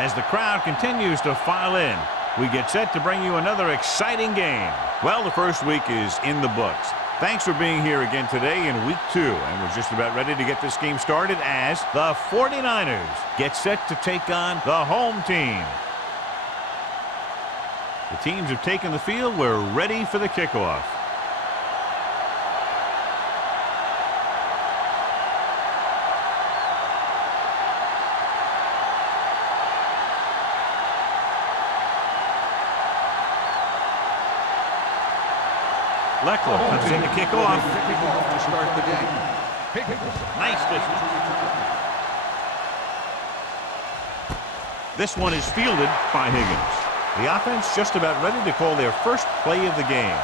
As the crowd continues to file in, we get set to bring you another exciting game. Well, the first week is in the books. Thanks for being here again today in week 2, and we're just about ready to get this game started as the 49ers get set to take on the home team. The teams have taken the field. We're ready for the kickoff. Leckler comes in to kick off. To start the game. Nice distance. This one is fielded by Higgins. The offense just about ready to call their first play of the game.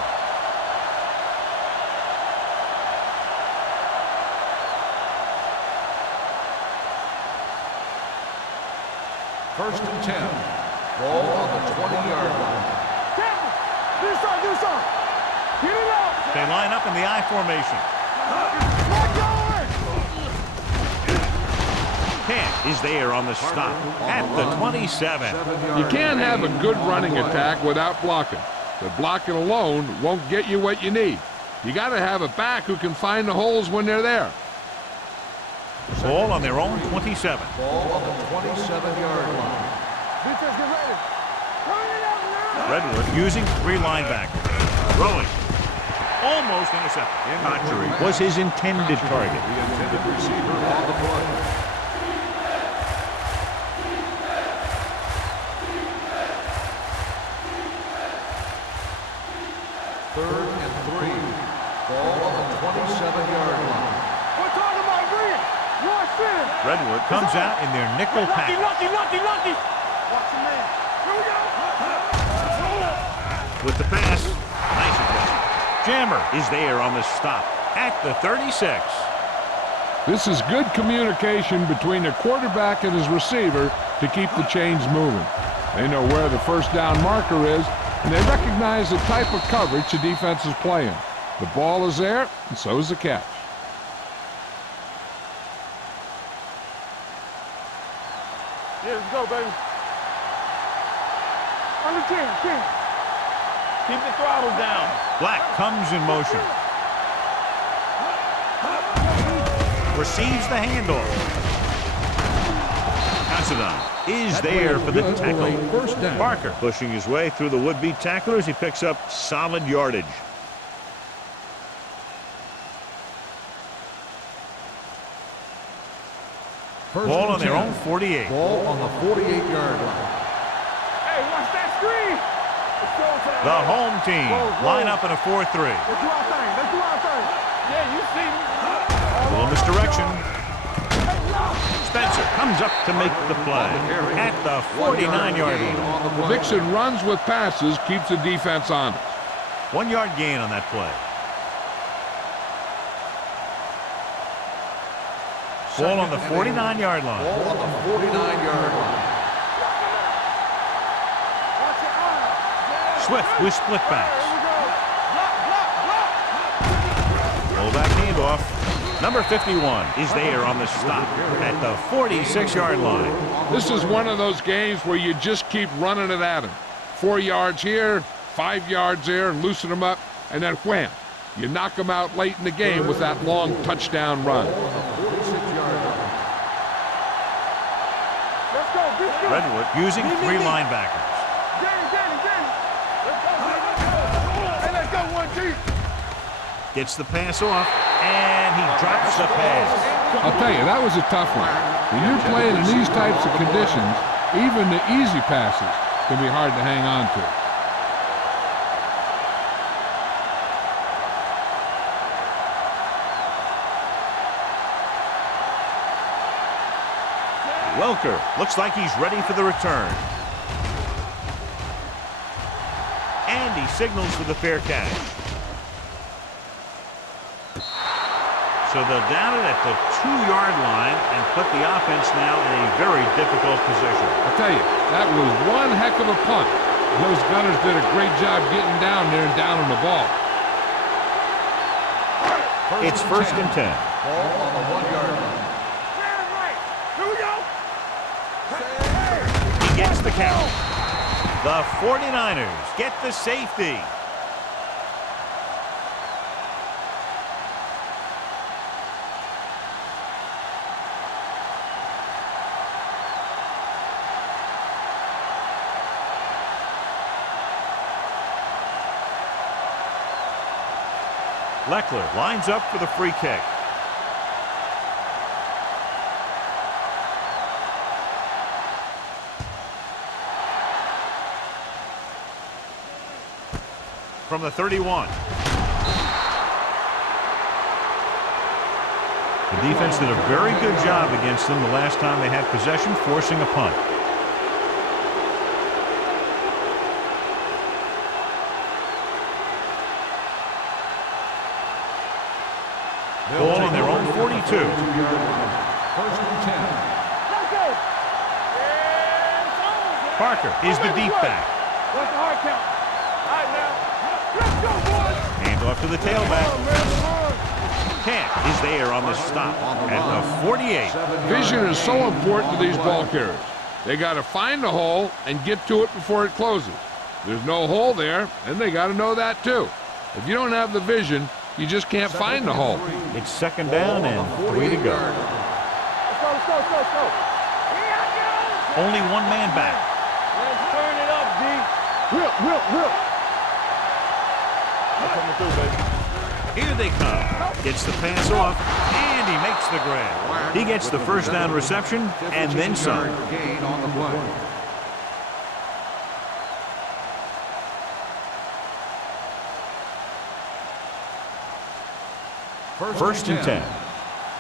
First and 10. Ball on the 20-yard line. Do something. Get it out. They line up in the I formation. Camp is there on the stop at the 27. You can't have a good running attack without blocking. But blocking alone won't get you what you need. You got to have a back who can find the holes when they're there. Ball on their own 27. Ball on the 27-yard line. Defense, get ready. Run it out now. Redwood using 3 linebackers. Throwing. Almost intercepted. Archery was his intended target. The intended receiver on the play. Third and 3. Ball on the 27-yard line. We're talking about Green. Watch this. Redwood comes out in their nickel pack. Lucky. Watch the man. Here we go. With the pass. Nice adjustment. Jammer is there on the stop at the 36. This is good communication between the quarterback and his receiver to keep the chains moving. They know where the first down marker is, and they recognize the type of coverage the defense is playing. The ball is there, and so is the catch. Yeah, let's go, baby. Under 10. Keep the throttle down. Black comes in motion. Receives the handoff. Considine is there for the tackle. First down. Parker pushing his way through the would-be tacklers. He picks up solid yardage. Ball on their own 48. Ball on the 48-yard line. Hey, watch that screen. The home team line up in a 4-3. Let's do our thing. Yeah, you see me. A little misdirection. Spencer comes up to make the play at the 49-yard line. Mixon runs with passes, keeps the defense honest. 1-yard gain on that play. Ball on the 49-yard line. Ball on the 49-yard line. Swift with split backs. Fullback handoff. Number 51 is there on the stop at the 46-yard line. This is one of those games where you just keep running it at him. 4 yards here, 5 yards there, and loosen them up, and then wham. You knock them out late in the game with that long touchdown run. Redwood using 3 linebackers. Let's go, 1G. Gets the pass off, and he drops the pass. I'll tell you, that was a tough one. When you're playing in these types of conditions, even the easy passes can be hard to hang on to. Welker looks like he's ready for the return. And he signals for the fair catch. So they'll down it at the 2-yard line and put the offense now in a very difficult position. I'll tell you, that was one heck of a punt. Those gunners did a great job getting down there and down on the ball. It's first and 10. Ball on the 1-yard line. Here we go. the count. The 49ers get the safety. Leckler lines up for the free kick. From the 31. The defense did a very good job against them the last time they had possession, forcing a punt. Ball on their own 42. First and 10. Parker is the deep back. What's the hard count? All right, now. Let's go, boys. Hand off to the tailback. Camp is there on the stop at the 48. Vision is so important to these ball carriers. They got to find the hole and get to it before it closes. There's no hole there, and they got to know that too. If you don't have the vision, you just can't find the hole. It's second down and 3 to go. Let's go. Only one man back. Let's turn it up, D. Rip. I'm coming through, baby. Here they come. Gets the pass off, and he makes the grab. He gets the first down reception and then some. Gain on the play. First and 10.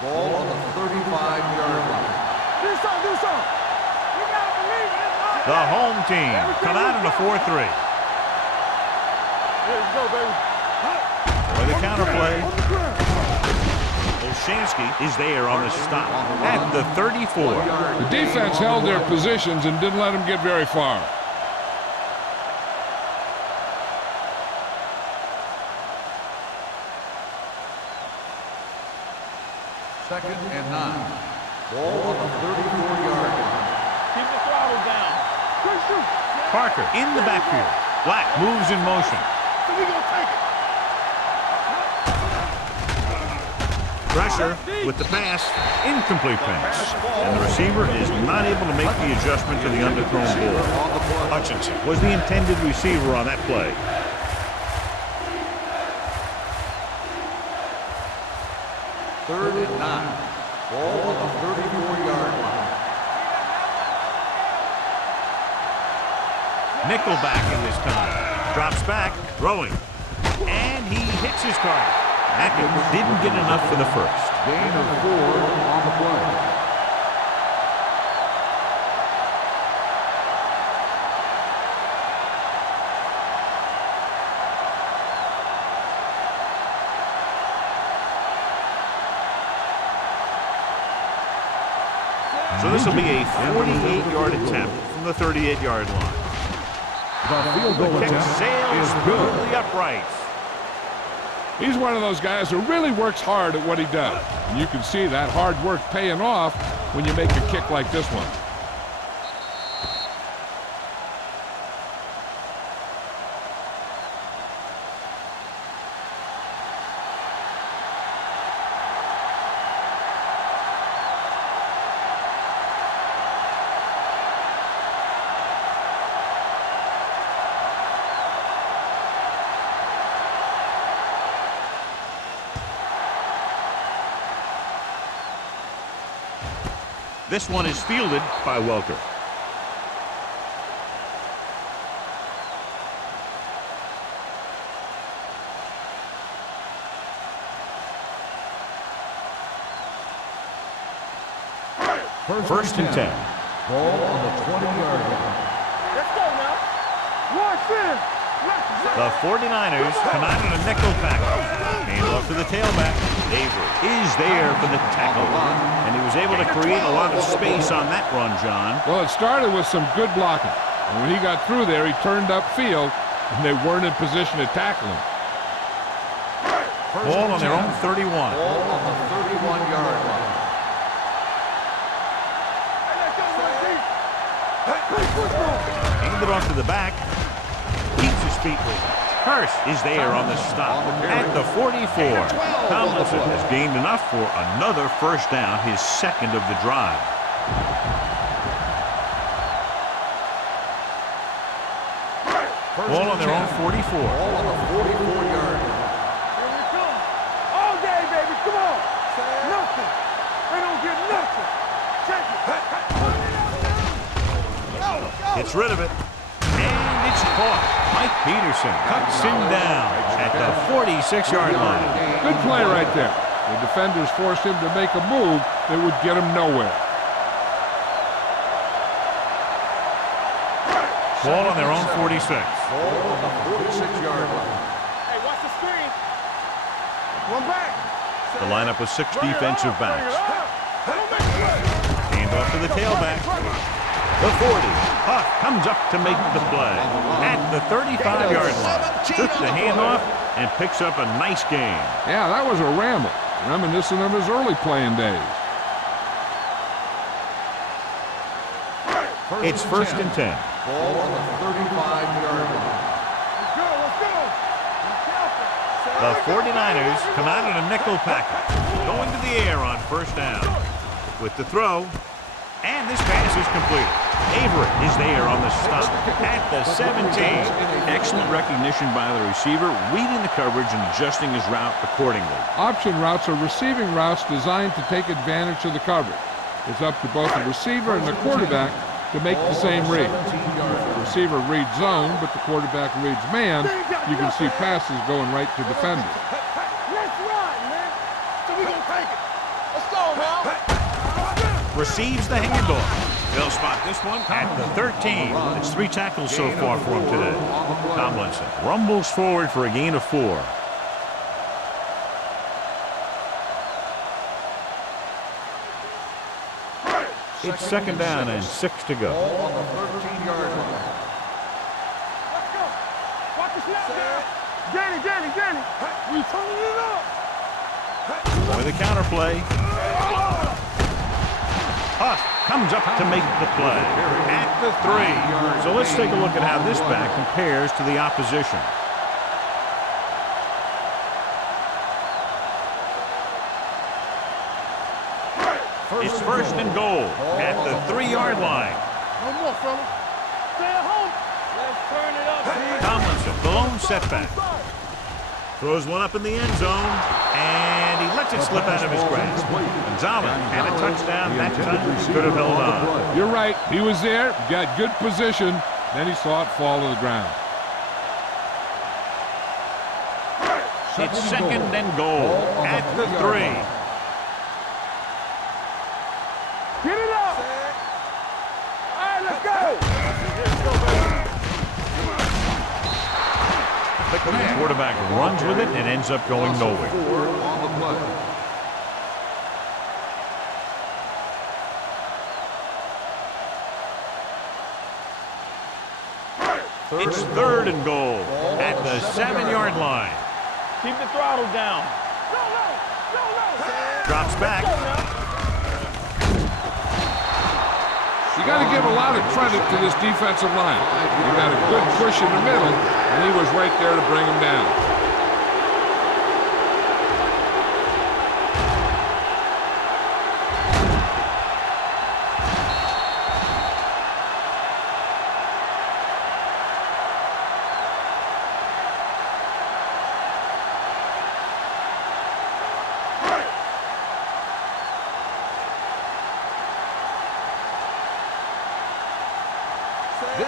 Ball on the 35-yard line. Do something. You gotta believe it. The home team come out in a 4-3. Let's go, baby. For the counter play, Olshansky is there on the stop at the 34. The defense held their positions and didn't let them get very far. Second and 9. Ball on the 34-yard line. Keep the throttle down. Quick shoot. Parker in the backfield. Black moves in motion. So we gonna take it. Pressure with the pass. Incomplete pass. And the receiver is not able to make the adjustment to the underthrown ball. Hutchinson was the intended receiver on that play. Third and 9. Ball on the 34-yard line. Nickelback in this time. Drops back, throwing. And he hits his target. Hackett didn't get enough for the first. Gain of 4 on the play. So this will be a 48-yard attempt from the 38-yard line. The field goal Kick attempt sails is through good. the uprights. He's one of those guys who really works hard at what he does. And you can see that hard work paying off when you make a kick like this one. This one is fielded by Welker. First and 10. Ball on the 20-yard line. Let's go now. Watch this. The 49ers come out in a nickel pack. Hand off to the tailback. Avery is there for the tackle. And he was able to create a lot of space on that run, John. Well, it started with some good blocking. And when he got through there, he turned upfield, and they weren't in position to tackle him. Ball on their own 31. Ball on the 31-yard line. Hey, let's go, Hey, push, hand it off to the back. Keeps his feet moving. Hurst is there on the stop at the 44. Tomlinson has gained enough for another first down, his second of the drive. Ball on their own 44. Ball on the 44-yard line. Here we come. All day, baby. Come on. Nothing. They don't get nothing. Check it. Gets rid of it. And it's caught. Mike Peterson cuts him down at the 46-yard line. Good play right there. The defenders forced him to make a move that would get him nowhere. Ball on their own 46. Ball on the 46-yard line. Hey, watch the screen. One back. The lineup with 6 defensive backs. Don't make it work. Hand off to the tailback. The 40. Huff comes up to make the play at the 35-yard line. Took the handoff and picks up a nice gain. Yeah, that was a ramble, reminiscent of his early playing days. It's first and 10. Ball on the 35-yard line. Let's go. Let's go. Be careful. The 49ers come out in a nickel package, going to the air on first down. With the throw, and this pass is complete. Avery is there on the stop at the 17. Excellent recognition by the receiver, reading the coverage and adjusting his route accordingly. Option routes are receiving routes designed to take advantage of the coverage. It's up to both the receiver and the quarterback to make the same read. The receiver reads zone, but the quarterback reads man. You can see passes going right to defenders. Let's ride, man. So we gonna take it. Let's go, man. Receives the handoff. They'll spot this one at the 13. It's 3 tackles so far for him today. Tomlinson rumbles forward for a gain of 4. It's second down and 6 to go. Ball on the 13-yard line. Let's go. Watch the snap, man. Danny. We turning it up. With a counter play. Huff comes up to make the play at the 3. So let's take a look at how this back compares to the opposition. It's first and goal at the 3-yard line. No more, fella. Stay at home. Let's turn it up, man. Tomlinson, the lone setback. Throws one up in the end zone, and he lets it slip out of his grasp. Gonzalez had a touchdown that time. Could have held on. You're right. He was there, got good position, then he saw it fall to the ground. It's second and goal at the 3. Get it up. All right, let's go. The quarterback runs with it and ends up going nowhere. 4 on the play. It's third and goal at the 7-yard line. Keep the throttle down. Drops back. You got to give a lot of credit to this defensive line. He got a good push in the middle, and he was right there to bring him down.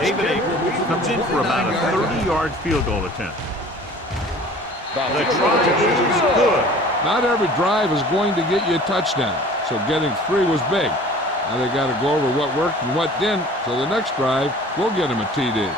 David Abrams comes in for about a 30-yard field goal attempt. The try is good. Not every drive is going to get you a touchdown, so getting 3 was big. Now they got to go over what worked and what didn't, so the next drive will get him a TD.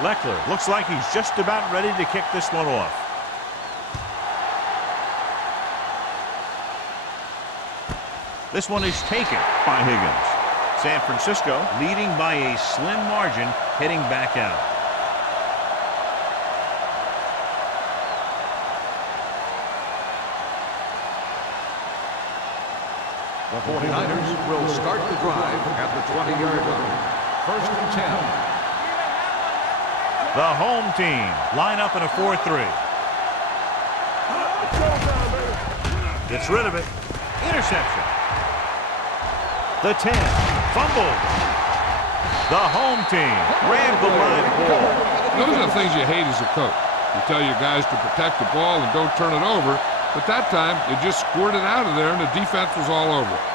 Leckler looks like he's just about ready to kick this one off. This one is taken by Higgins. San Francisco leading by a slim margin heading back out. The 49ers will start the drive at the 20-yard line. 1st and 10. The home team line up in a 4-3. Gets rid of it. Interception. The 10. Fumbled. The home team grabbed the live ball. Those are the things you hate as a coach. You tell your guys to protect the ball and don't turn it over. But that time, they just squirted out of there, and the defense was all over it.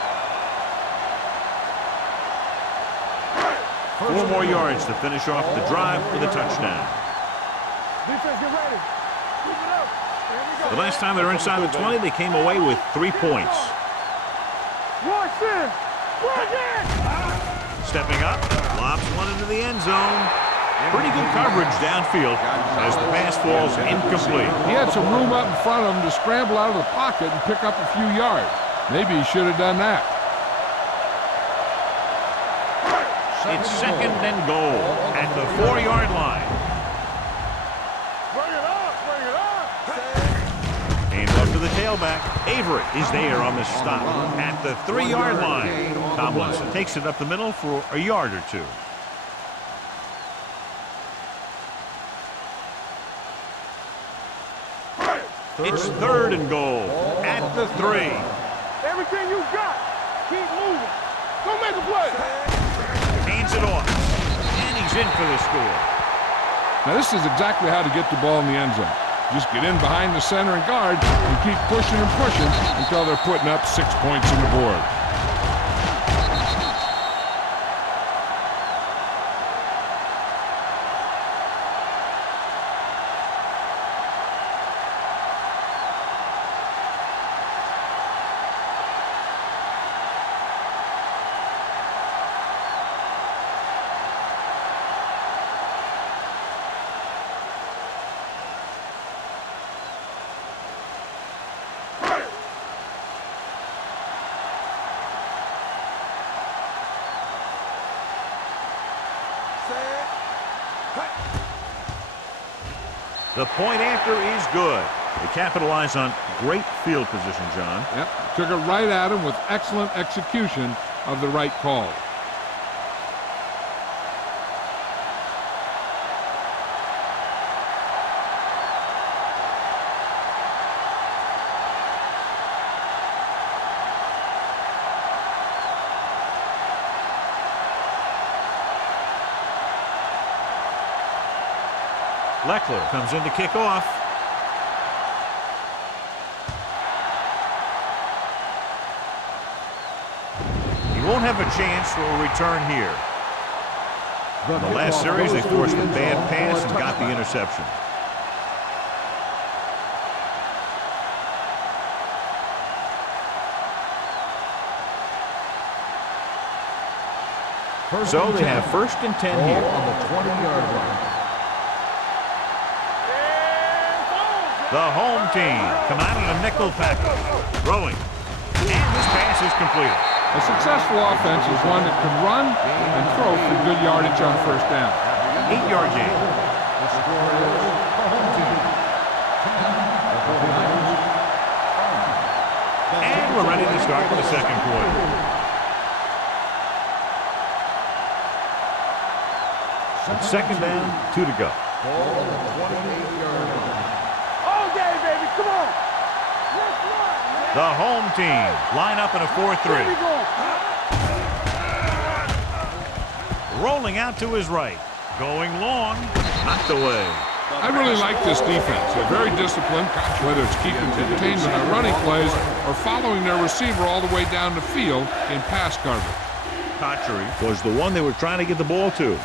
4 more yards to finish off the drive with a touchdown. Defense, get ready. Keep it up. Here we go. The last time they were inside the 20, they came away with 3 points. Rush in. Rush in. Stepping up, lobs one into the end zone. Pretty good coverage downfield as the pass falls incomplete. He had some room up in front of him to scramble out of the pocket and pick up a few yards. Maybe he should have done that. It's 2nd and goal at the 4-yard line. Bring it up. Bring it up. Aimed up to the tailback. Avery is there on the stop at the 3-yard line. Tomlinson takes it up the middle for a yard or two. It's 3rd and goal at the 3. Everything you got. Keep moving. Go make a play. Hands it off. And he's in for the score. Now, this is exactly how to get the ball in the end zone. Just get in behind the center and guard and keep pushing and pushing until they're putting up 6 points on the board. The point after is good. They capitalize on great field position, John. Yep, took it right at him with excellent execution of the right call. Leckler comes in to kick off. He won't have a chance for a return here. In the last series, they forced a bad pass and got the interception. So they have 1st and 10 here. On the 20-yard line. The home team come out in a nickel package. Throwing. And this pass is completed. A successful offense is one that can run and throw for good yardage on 1st down. 8-yard gain. The score is the home team 10. And we're ready to start the 2nd quarter. It's 2nd down, 2 to go. Ball on the 28-yard line. All day, baby. Come on. Let's run, man. The home team line up in a 4-3. Here we go. Rolling out to his right. Going long. Knocked away. I really like this defense. They're very disciplined, whether it's keeping containment on running plays or following their receiver all the way down the field in pass coverage. Cotchery was the one they were trying to get the ball to.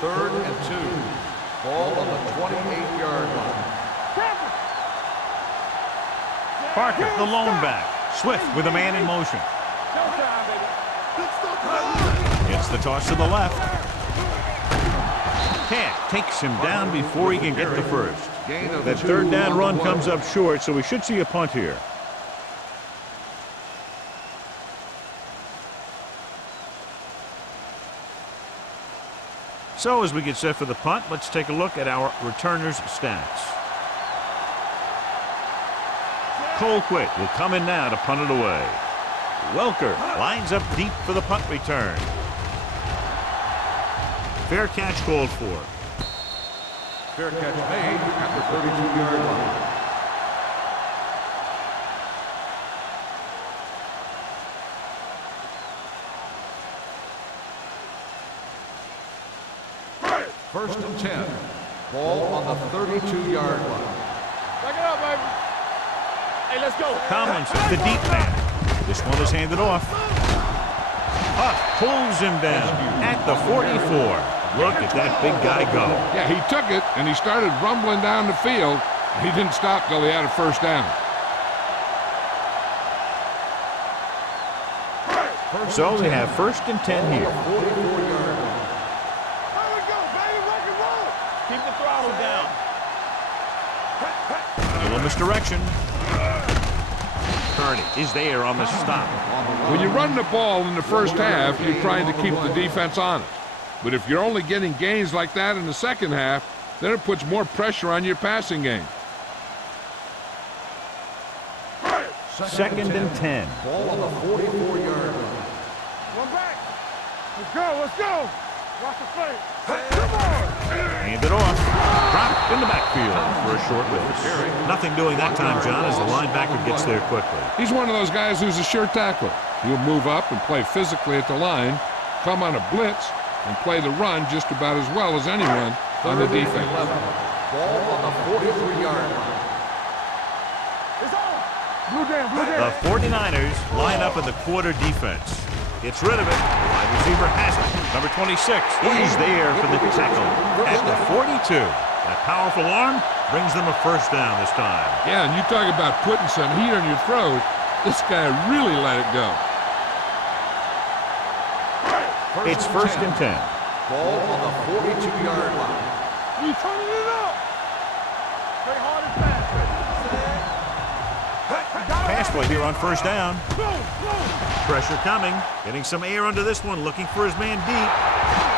3rd and 2. Ball on the 28-yard line. Parker, the lone back. Swift with a man in motion. Showtime, baby. Gets the toss to the left. Cat takes him down before he can get the first. That 3rd down run comes up short, so we should see a punt here. So as we get set for the punt, let's take a look at our returners' stats. Colquitt will come in now to punt it away. Welker lines up deep for the punt return. Fair catch called for. Fair catch made at the 32-yard line. First and 10. Ball on the 32-yard line. Back it up, baby. Hey, let's go. Tomlinson, the deep man. This one is handed off. Huff pulls him down at the 44. Look at that big guy go. Yeah, he took it, and he started rumbling down the field. He didn't stop till he had a first down. So they have first and 10 here. 44-yard line. Keep the throttle down. A little misdirection. Kearney is there on the stop. When you run the ball in the first half, you're trying to keep the defense honest. But if you're only getting gains like that in the second half, then it puts more pressure on your passing game. Second and 10. Ball on the 44-yard line. One back. Let's go, let's go. Watch the play. Come on. Hand it off. Dropped in the backfield for a short release. Nothing doing that time, John, as the linebacker gets there quickly. He's one of those guys who's a sure tackler. He'll move up and play physically at the line, come on a blitz, and play the run just about as well as anyone on the defense. Ball on the 43-yard line. It's on. Blue down, blue down. The 49ers line up in the quarter defense. Gets rid of it. Wide receiver has it. Number 26 is there for the tackle at the 42. That powerful arm brings them a first down this time. Yeah, and you talk about putting some heat on your throat. This guy really let it go. It's first and 10. Ball on the 42-yard line. You turning it up. Stay hard and fast. Pass play here on first down. Go, go. Pressure coming. Getting some air under this one. Looking for his man deep.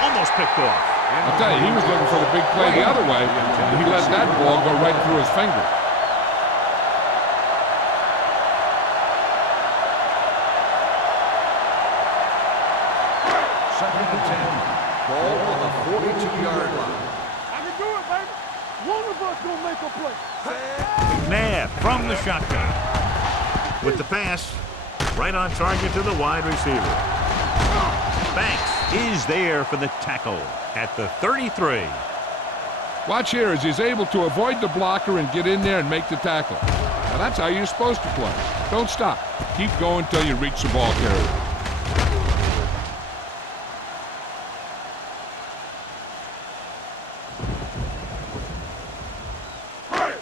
Almost picked off. I'll tell you, he was looking for the big play the other way, and he let that ball go right through his finger. Second and 10. Ball on the 42-yard line. I can do it, baby. One of us gonna make a play. McNabb from the shotgun. With the pass, right on target to the wide receiver. Banks is there for the tackle at the 33. Watch here as he's able to avoid the blocker and get in there and make the tackle. Now that's how you're supposed to play. Don't stop. Keep going until you reach the ball carrier.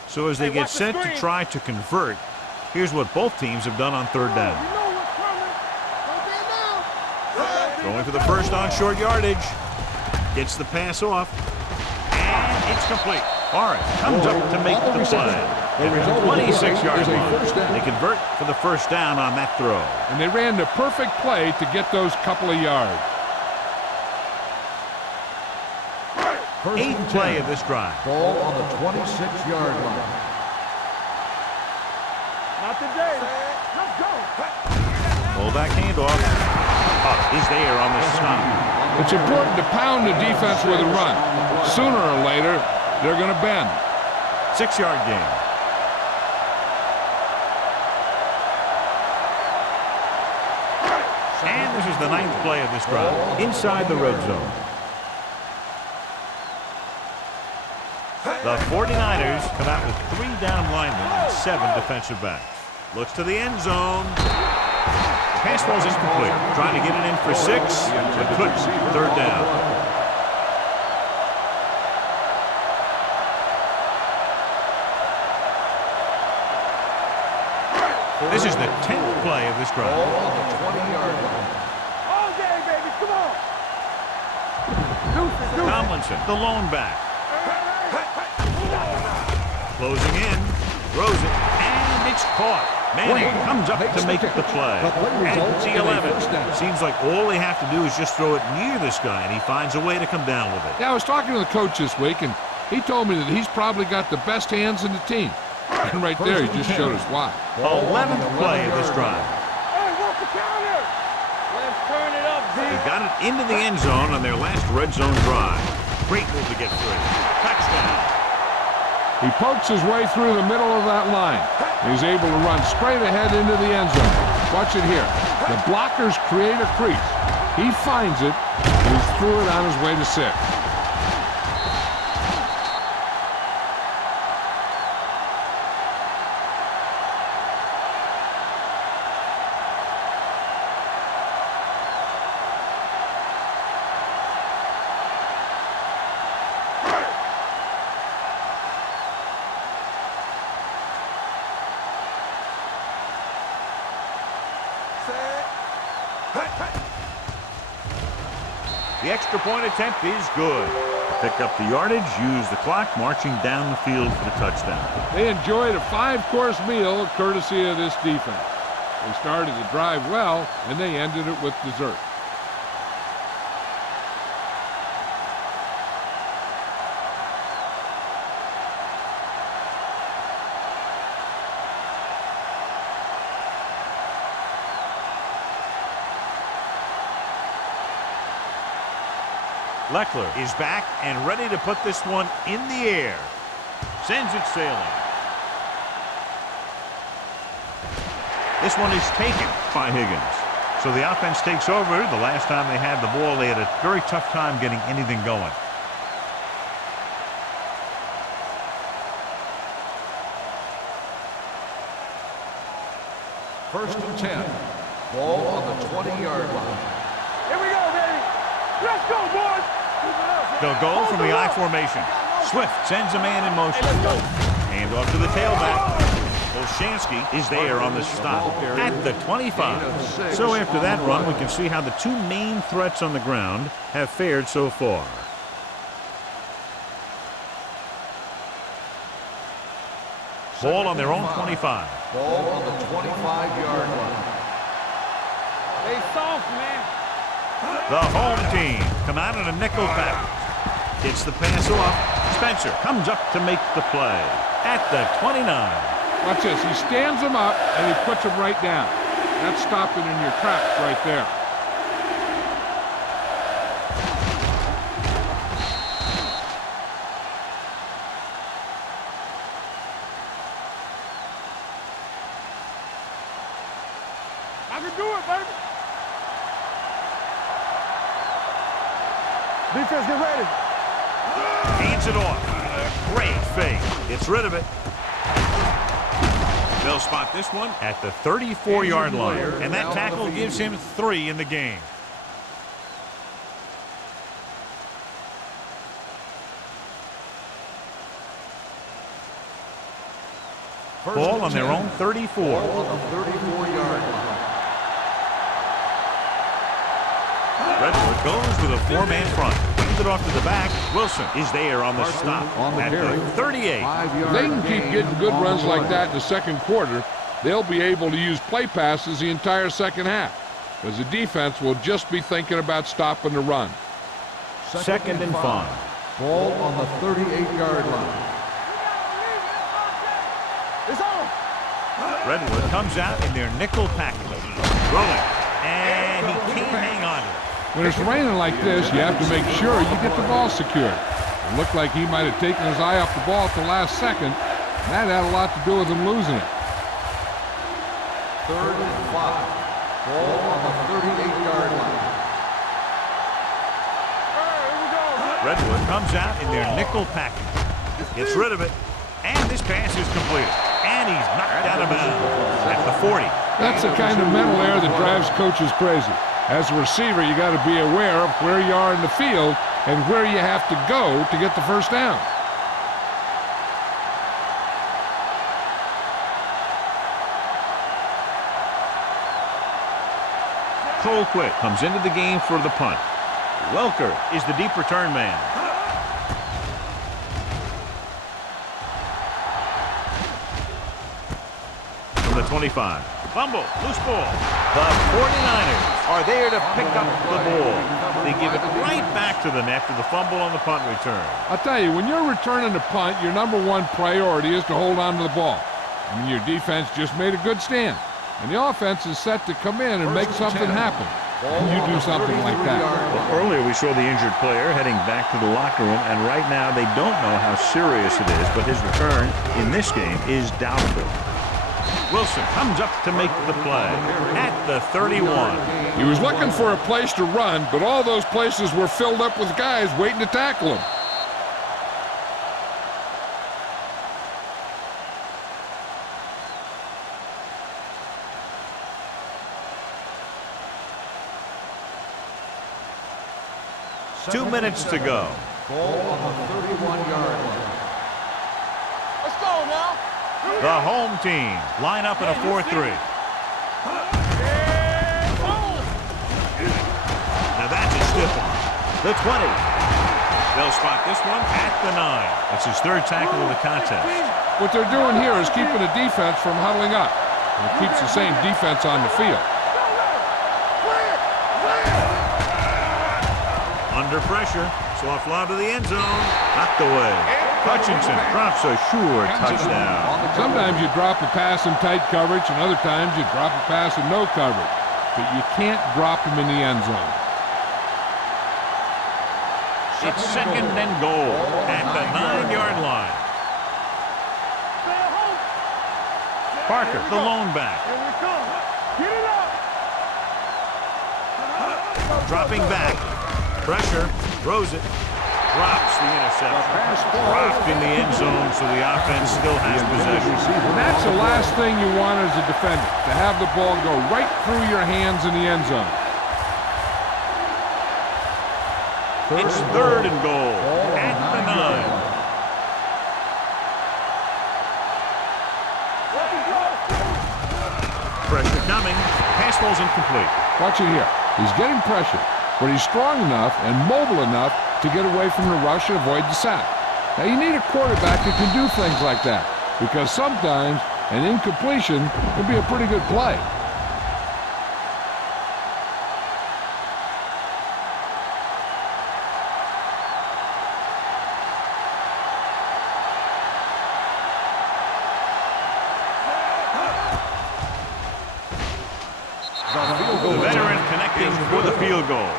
So as they get set to try to convert, here's what both teams have done on third down. You know what's coming. Don't get down. Going for the first on short yardage. Gets the pass off. And it's complete. Forrest comes up to make the play. At the 26-yard line. They convert for the first down on that throw. And they ran the perfect play to get those couple of yards. Eighth play of this drive. Ball on the 26-yard line. Not today. Let's go. Fullback handoff. Up is there on the stop. It's important to pound the defense with a run. Sooner or later, they're going to bend. 6-yard gain. And this is the ninth play of this drive. Inside the red zone. The 49ers come out with 3 down linemen and 7 defensive backs. Looks to the end zone. The pass ball's incomplete. Trying to get it in for 6, but couldn't. Third down. This is the 10th play of this drive. Ball on the 20-yard line. All day, baby. Come on. Deuces, deuces. Tomlinson, the lone back. Closing in, throws it, and it's caught. Manning comes up to make the play. At the 11. Seems like all they have to do is just throw it near this guy, and he finds a way to come down with it. Yeah, I was talking to the coach this week, and he told me that he's probably got the best hands in the team. And right there, he just showed us why. 11th play of this drive. Hey, what's the counter? Let's turn it up, They got it into the end zone on their last red zone drive. Great move to get through. Touchdown. He pokes his way through the middle of that line. He's able to run straight ahead into the end zone. Watch it here. The blockers create a crease. He finds it, and he's through it on his way to 6. The extra point attempt is good. Pick up the yardage, use the clock, marching down the field for the touchdown. They enjoyed a 5-course meal courtesy of this defense. They started the drive well, and they ended it with dessert. Leckler is back and ready to put this one in the air. Sends it sailing. This one is taken by Higgins. So the offense takes over. The last time they had the ball, they had a very tough time getting anything going. First and 10. Ball on the 20-yard line. Here we go, baby. Let's go, boys. They'll go from the I formation. Swift sends a man in motion. Hand off to the tailback. Olshansky is there on the stop at the 25. So after that run, we can see how the two main threats on the ground have fared so far. Ball on their own 25. Ball on the 25-yard line. They soft, man. The home team come out in a nickel package. Gets the pass off. Spencer comes up to make the play at the 29. Watch this. He stands him up, and he puts him right down. That's stopping in your tracks right there. I can do it, baby. Defense, get ready. Hands it off. Great fake. Gets rid of it. They'll spot this one at the 34-yard line. And that tackle gives him 3 in the game. Ball on their own 34. Ball on the 34-yard line. Redwood goes with a 4-man front. Hands it off to the back. Wilson is there on the stop at the 38. If they can keep getting good runs like that in the second quarter, they'll be able to use play passes the entire second half, because the defense will just be thinking about stopping the run. Second and 5. Ball on the 38-yard line. It's on. Redwood comes out in their nickel package. Rolling. And he can't hang on to it. When it's raining like this, you have to make sure you get the ball secured. It looked like he might have taken his eye off the ball at the last second. That had a lot to do with him losing it. Third and 5. Ball on the 38-yard line. Redwood comes out in their nickel package. Gets rid of it. And this pass is completed. And he's knocked out of bounds at the 40. That's the kind of mental error that drives coaches crazy. As a receiver, you got to be aware of where you are in the field and where you have to go to get the first down. Colquitt comes into the game for the punt. Welker is the deep return man. from the 25. Fumble, loose ball. The 49ers are there to pick up the ball. They give it right back to them after the fumble on the punt return. I'll tell you, when you're returning a punt, your number one priority is to hold on to the ball. I mean, your defense just made a good stand, and the offense is set to come in and make something happen. And you do something like that. Well, earlier we saw the injured player heading back to the locker room, and right now they don't know how serious it is, but his return in this game is doubtful. Wilson comes up to make the play at the 31. He was looking for a place to run, but all those places were filled up with guys waiting to tackle him. Two minutes to go. Ball on the 31-yard line. Let's go now. The home team line up in a 4-3. Now that's a stiff one. The 20. They'll spot this one at the 9. That's his third tackle of the contest. What they're doing here is keeping the defense from huddling up. And it keeps the same defense on the field. Under pressure. Soft lob to the end zone. Knocked away. Hutchinson drops a sure touchdown. Sometimes you drop a pass in tight coverage, and other times you drop a pass in no coverage. But you can't drop them in the end zone. It's second and goal at the 9-yard line. Parker, the lone back. Here we come. Get it up. Dropping back. Pressure. Throws it. Drops the interception. Dropped in the end zone, so the offense still has possession. And that's the last thing you want as a defender, to have the ball go right through your hands in the end zone. It's third and goal at the 9. Pressure coming. Pass falls incomplete. Watch it here. He's getting pressure, but he's strong enough and mobile enough to get away from the rush and avoid the sack. Now, you need a quarterback that can do things like that, because sometimes an incompletion can be a pretty good play. The veteran connecting for the field goal.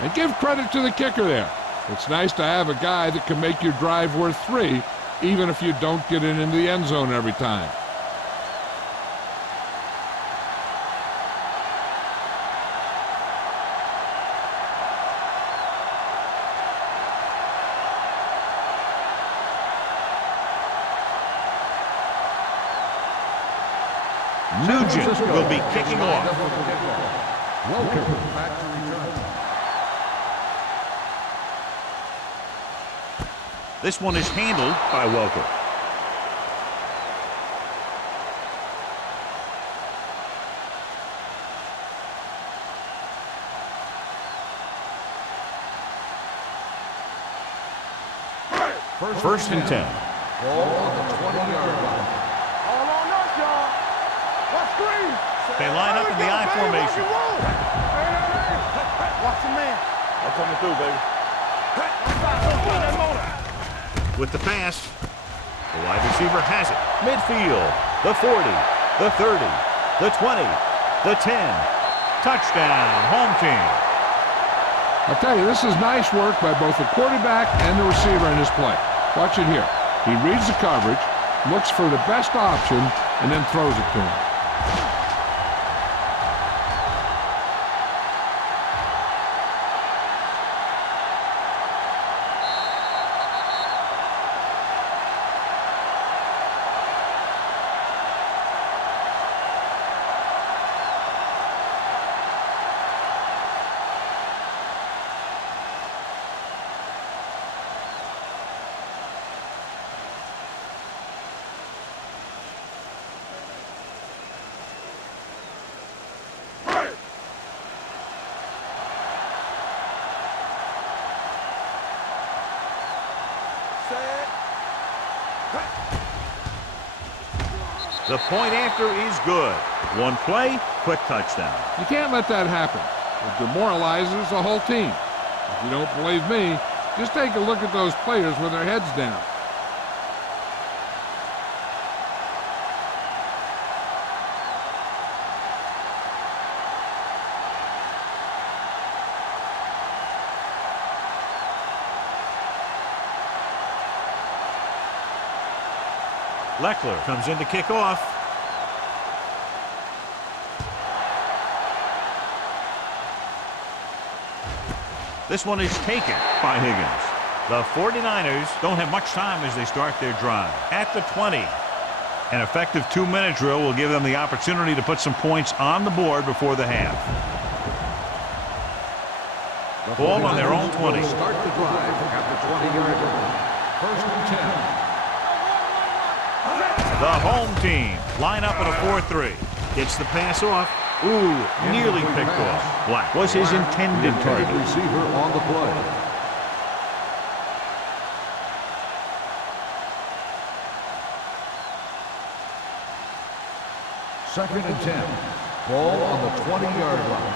And give credit to the kicker there. It's nice to have a guy that can make your drive worth 3, even if you don't get it into the end zone every time. Nugent will be kicking off. Back to return. This one is handled by Welker. First and 10. Ball on the 20-yard line. All on us, y'all. Let's screen. They line up in the I formation. Watch the man. I'm coming through, baby. Let's go that motor. With the pass, the wide receiver has it. Midfield, the 40, the 30, the 20, the 10. Touchdown, home team. I'll tell you, this is nice work by both the quarterback and the receiver in this play. Watch it here. He reads the coverage, looks for the best option, and then throws it to him. The point after is good. One play, quick touchdown. You can't let that happen. It demoralizes the whole team. If you don't believe me, just take a look at those players with their heads down. Leckler comes in to kick off. This one is taken by Higgins. The 49ers don't have much time as they start their drive. At the 20. An effective 2-minute drill will give them the opportunity to put some points on the board before the half. Ball on their own 20. Start the drive at the 20-yard line. 1st and 10. The home team line up in a 4-3. Gets the pass off. Ooh, nearly picked off. Black was his intended target. Receiver on the play. Second and 10. Ball on the 20-yard line.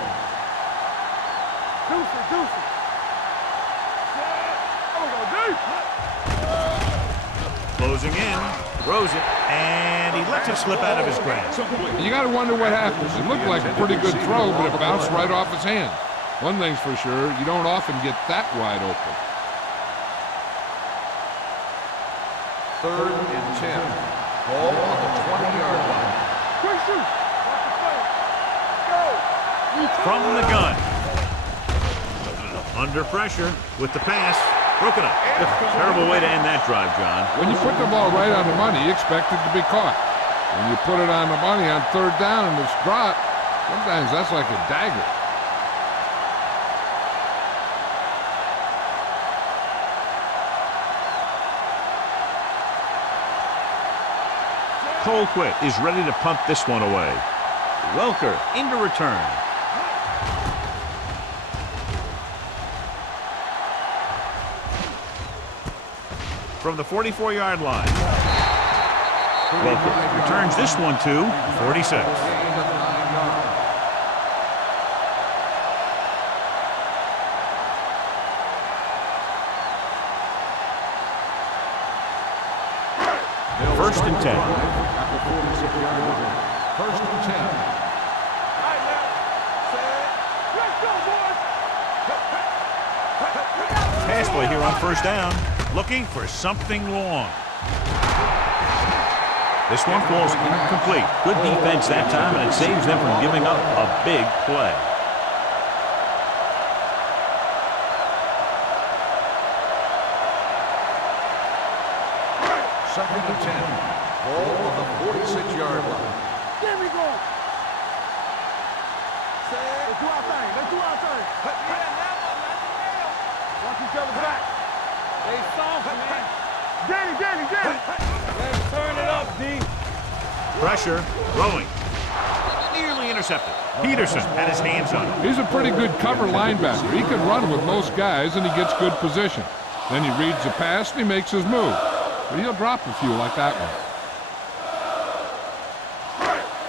Deuce. Closing in, throws it, and he lets it slip out of his grasp. You got to wonder what happened. It looked like a pretty good throw, but it bounced right off his hand. One thing's for sure, you don't often get that wide open. 3rd and 10. Ball on the 20-yard line. Quick shoot. Go. From the gun. Under pressure with the pass. Broken up. Terrible way to end that drive, John. When you put the ball right on the money, you expect it to be caught. When you put it on the money on 3rd down and it's dropped, sometimes that's like a dagger. Colquitt is ready to punt this one away. Welker into return. From the 44-yard line. Welker returns this one to 46. First and 10. First and 10. Pass play here on 1st down. Looking for something long. This one falls incomplete. Good defense that time, and it saves them from giving up a big play. Second and 10. Ball on the 46-yard line. There we go. Let's do our thing. Watch each other back. They soft, man. Danny. Let's turn it up, D. Pressure, throwing. Nearly intercepted. Peterson had his hands on it. He's a pretty good cover linebacker. He can run with most guys, and he gets good position. Then he reads the pass, and he makes his move. But he'll drop a few like that one.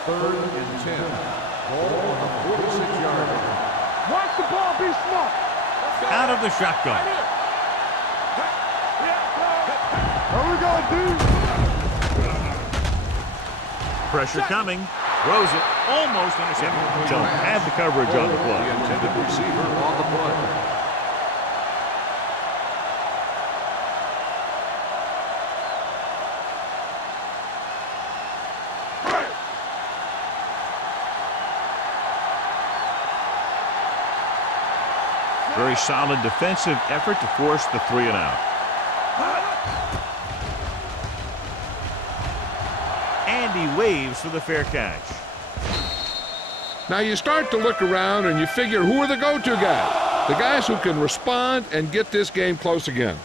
3rd and 10. Ball on the 46-yard line. Watch the ball, be smart. Out of the shotgun. There we go, dude. Pressure coming. Throws it. Almost intercepted. Don't have the coverage on the play. The intended receiver on the play. Very solid defensive effort to force the 3 and out. And he waves for the fair catch. Now you start to look around and you figure, who are the go-to guys? The guys who can respond and get this game close again.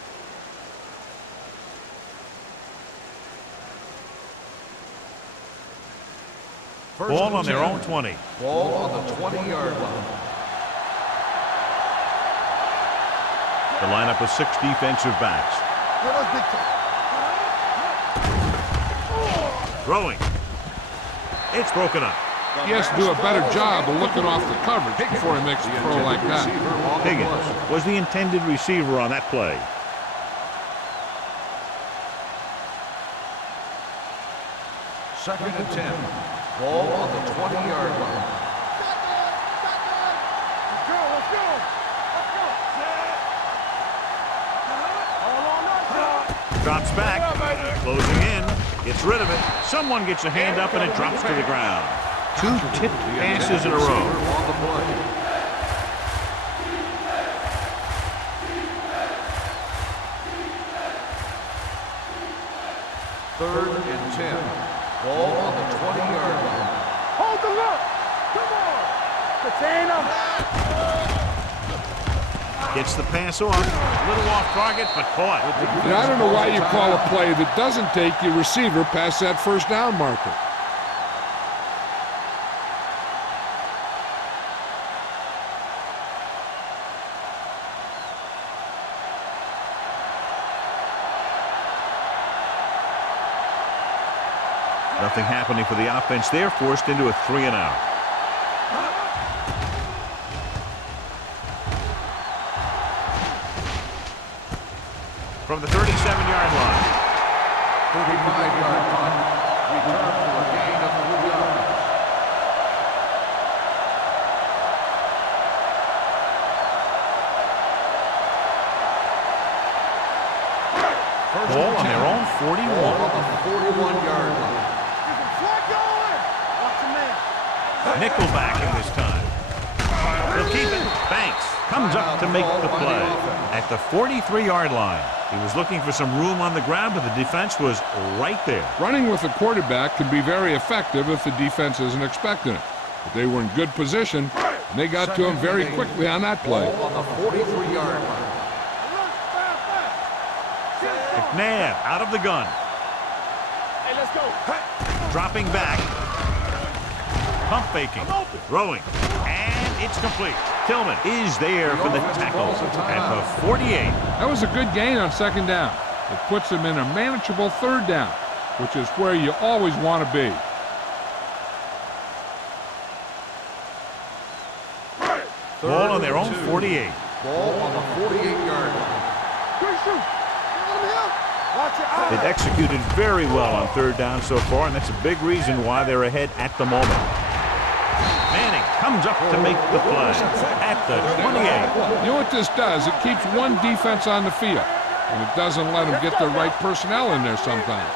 Ball on their own 20. Ball on the 20-yard line. The lineup of 6 defensive backs. Throwing. It's broken up. He has to do a better job of looking off the coverage before he makes a throw like that. Higgins was the intended receiver on that play. Second and 10. Ball on the 20-yard line. Let's go, let's go. Let's go. All on us, Drops back, closing in, gets rid of it. Someone gets a hand up and it drops to the ground. 2 tipped passes in a row. On the play. Third and 10. Ball on the 20-yard line. Hold the look. Come on. Contain him. Gets the pass off. A little off target, but caught. I don't know why you call a play that doesn't take your receiver past that first down marker. Nothing happening for the offense there, forced into a 3-and-out. From the 37-yard line. 35-yard punt. Return for a gain of 3 yards. Ball on their own 41. Ball on the 41-yard line. Flag going. Watch the man. Nickelback in this time. He'll keep it. Banks comes up to make the play at the 43-yard line. He was looking for some room on the ground, but the defense was right there. Running with the quarterback can be very effective if the defense isn't expecting it. But they were in good position, and they got to him very quickly on that play. Ball on the 43-yard line. McNabb out of the gun. Hey, let's go. Dropping back. Pump faking. Throwing. And it's complete. Tillman is there for the tackle at the 48. That was a good gain on second down. It puts them in a manageable third down, which is where you always want to be. Ball on their own 48. Ball on the 48-yard line. They've executed very well on third down so far, and that's a big reason why they're ahead at the moment. Manning comes up to make the play at the 28. You know what this does? It keeps one defense on the field, and it doesn't let them get the right personnel in there sometimes.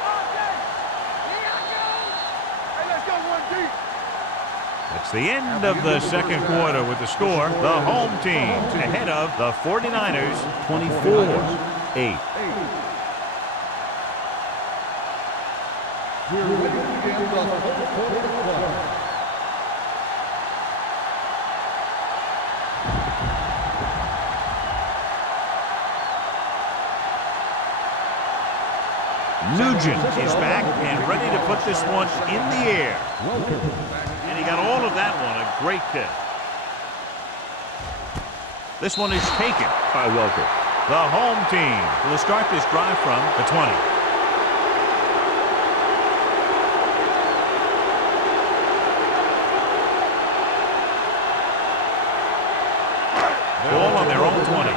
That's the end of the second quarter with the score. The home team ahead of the 49ers, 24-8. We're ready to begin the fourth quarter. Nugent is back and ready to put this one in the air. And he got all of that one, a great kick. This one is taken by Welker. The home team will start this drive from the 20. Ball on their own 20.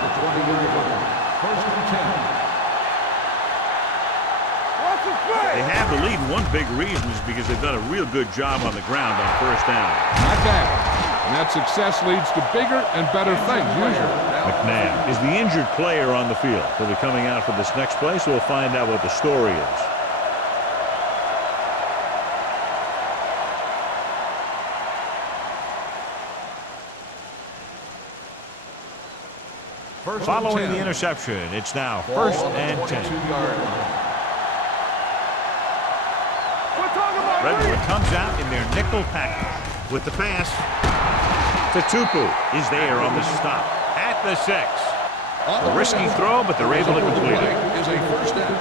First and 10. They have the lead, and one big reason is because they've done a real good job on the ground on first down. Not bad. And that success leads to bigger and better things, usually. McNabb is the injured player on the field. He'll be coming out for this next play, so we'll find out what the story is. Following the interception, it's now first and 10. Redwood comes out in their nickel package with the pass. Tupu is there on the stop at the 6. A risky throw, but they're able to complete it. Is a first down.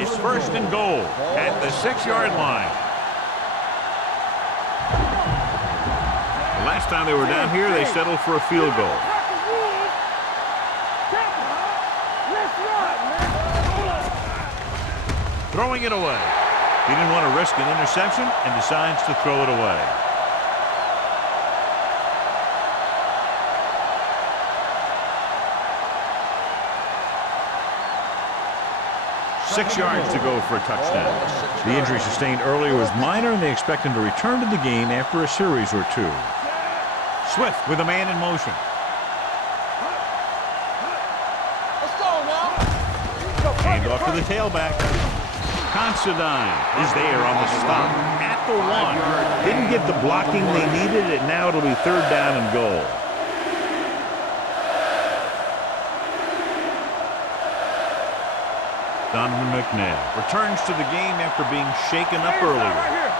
It's first and goal at the 6-yard line. The last time they were down here, they settled for a field goal. throwing it away. He didn't want to risk an interception and decides to throw it away. Six yards to go for a touchdown. The injury sustained earlier was minor, and they expect him to return to the game after a series or two. Swift with a man in motion. Let's go now. Hand off to the tailback. Considine is there on the stop at the 1. Didn't get the blocking they needed, and now it'll be third down and goal. Donovan McNabb returns to the game after being shaken up earlier.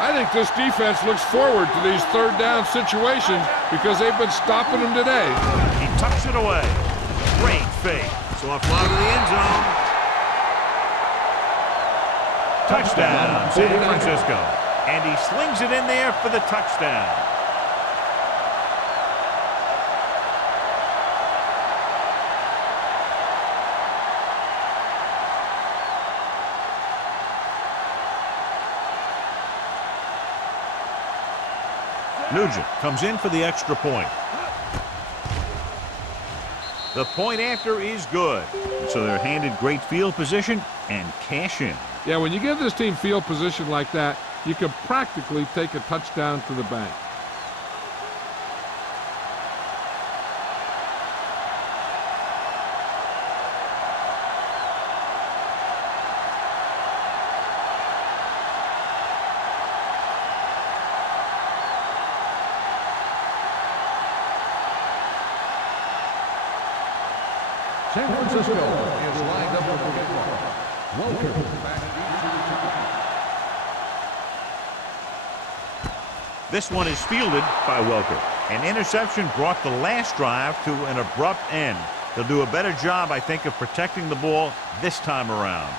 I think this defense looks forward to these third down situations because they've been stopping them today. He tucks it away. Great fake. Soft fly to the end zone. Touchdown, San Francisco. And he slings it in there for the touchdown. Nugent comes in for the extra point. The point after is good. So they're handed great field position and cash in. Yeah, when you give this team field position like that, you can practically take a touchdown to the bank. San Francisco is lined up with the kickball. Welcome back to This one is fielded by Welker. An interception brought the last drive to an abrupt end. They'll do a better job, I think, of protecting the ball this time around.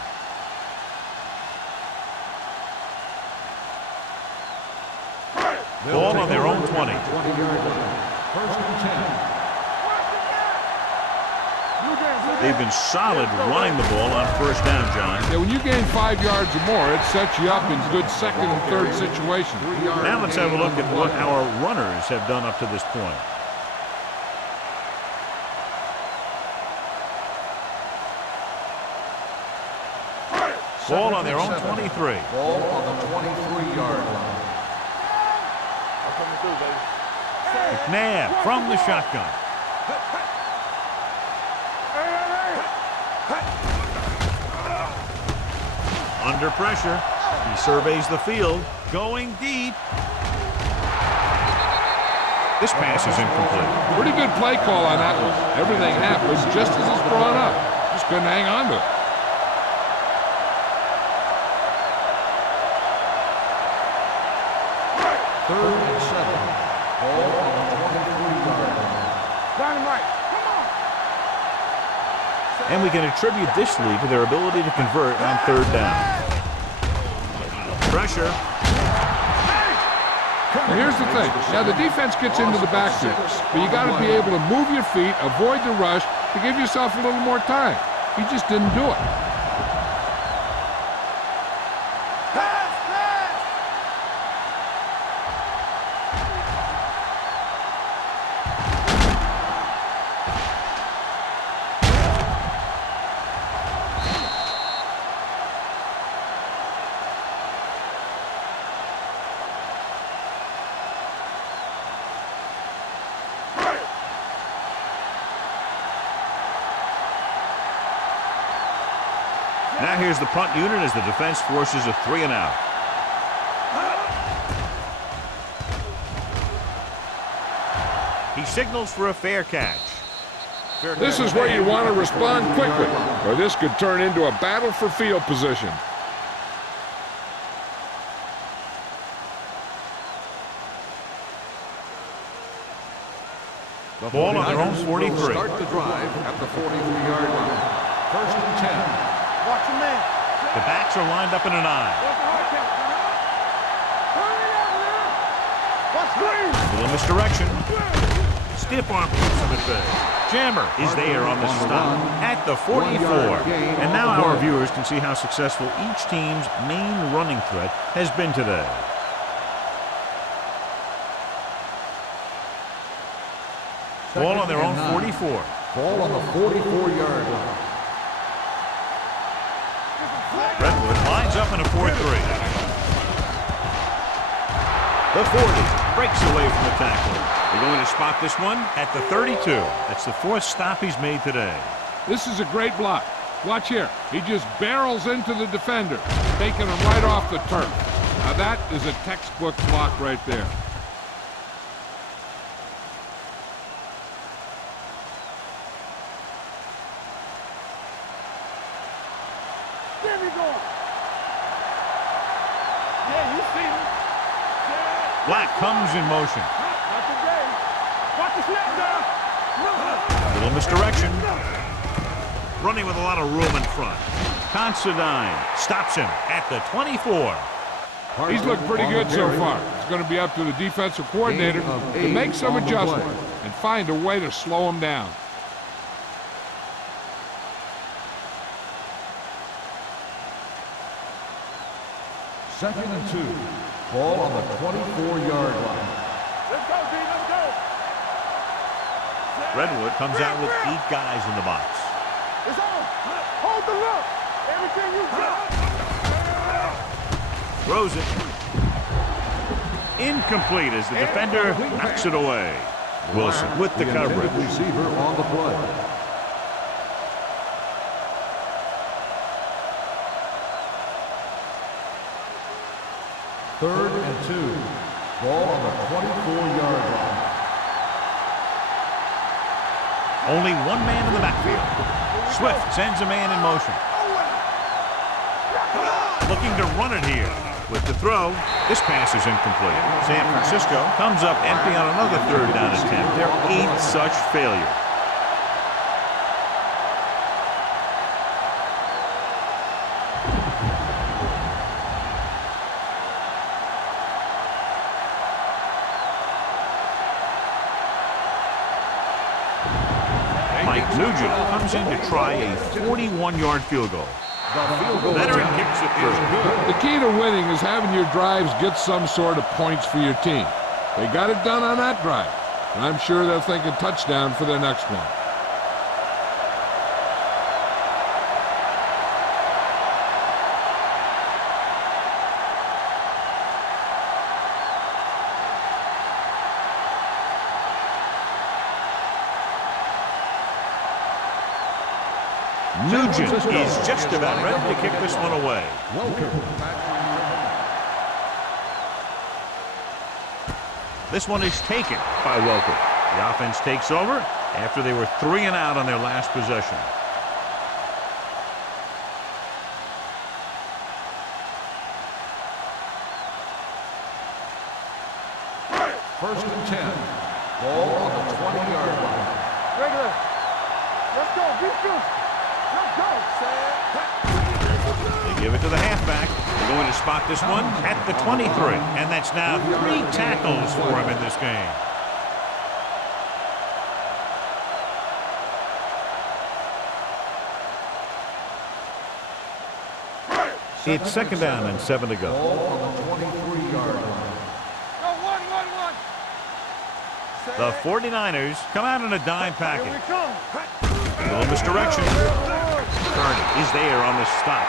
Ball on their own 20. 20-yard line. First and 10. They've been solid running the ball on first down, John. Yeah, when you gain 5 yards or more, it sets you up in good second and third situations. Now let's have a look at what our runners have done up to this point. Ball on their own 23. Ball on the 23-yard line. McNabb from the shotgun. Under pressure. He surveys the field. Going deep. This pass is incomplete. Pretty good play call on that one. Everything happens just as it's brought up. Just couldn't hang on to it. Third and 7. Ball on the 23-yard line. Dynamite. And we can attribute this lead to their ability to convert on third down. Pressure. And here's the thing. Now, the defense gets into the backfield, but you got to be able to move your feet, avoid the rush, to give yourself a little more time. He just didn't do it. Now here's the punt unit as the defense forces a 3 and out. He signals for a fair catch. This is where you want to respond quickly, or this could turn into a battle for field position. The ball on their own 43. Start the drive at the 43-yard line. First and 10. Watch your man. The backs are lined up in an eye. Watch green. A little misdirection. stiff arm keeps him at bay. Jammer is there on the stop at the 44. And now our viewers can see how successful each team's main running threat has been today. Ball on their own 44. Ball on the 44-yard line. Redwood lines up in a 4-3. The 40 breaks away from the tackler. They're going to spot this one at the 32. That's the 4th stop he's made today. This is a great block. Watch here. He just barrels into the defender, taking him right off the turf. Now that is a textbook block right there. Black comes in motion. A little misdirection. Running with a lot of room in front. Considine stops him at the 24. He's looked pretty good so far. It's going to be up to the defensive coordinator to make some adjustments and find a way to slow him down. Second and 2. Ball on the 24-yard line. Let's go, D. Let's go. Redwood comes out with 8 guys in the box. It's on. Hold the look. Everything you got. Throws it. Incomplete as the defender knocks it away. Wilson with the coverage. Receiver on the play. Third and 2. Ball on the 24-yard line. Only one man in the backfield. Swift sends a man in motion. Looking to run it here. With the throw, this pass is incomplete. San Francisco comes up empty on another 3rd down attempt. Their 8th such failure. Nugent comes in to try a 41-yard field goal. Veteran kicks it through. The key to winning is having your drives get some sort of points for your team. They got it done on that drive, and I'm sure they'll think a touchdown for their next one. Nugent is just about ready to kick this one away. This one is taken by Welker. The offense takes over after they were 3 and out on their last possession. First and 10. Ball on the 20-yard line. Regular. Let's go. Defense. Let's go. They give it to the halfback. They're going to spot this one at the 23. And that's now 3 tackles for him in this game. It's 2nd down and 7 to go. Ball on the 23-yard line. The 49ers come out in a dime package. Here we come. A little misdirection. Carney is there on the stop.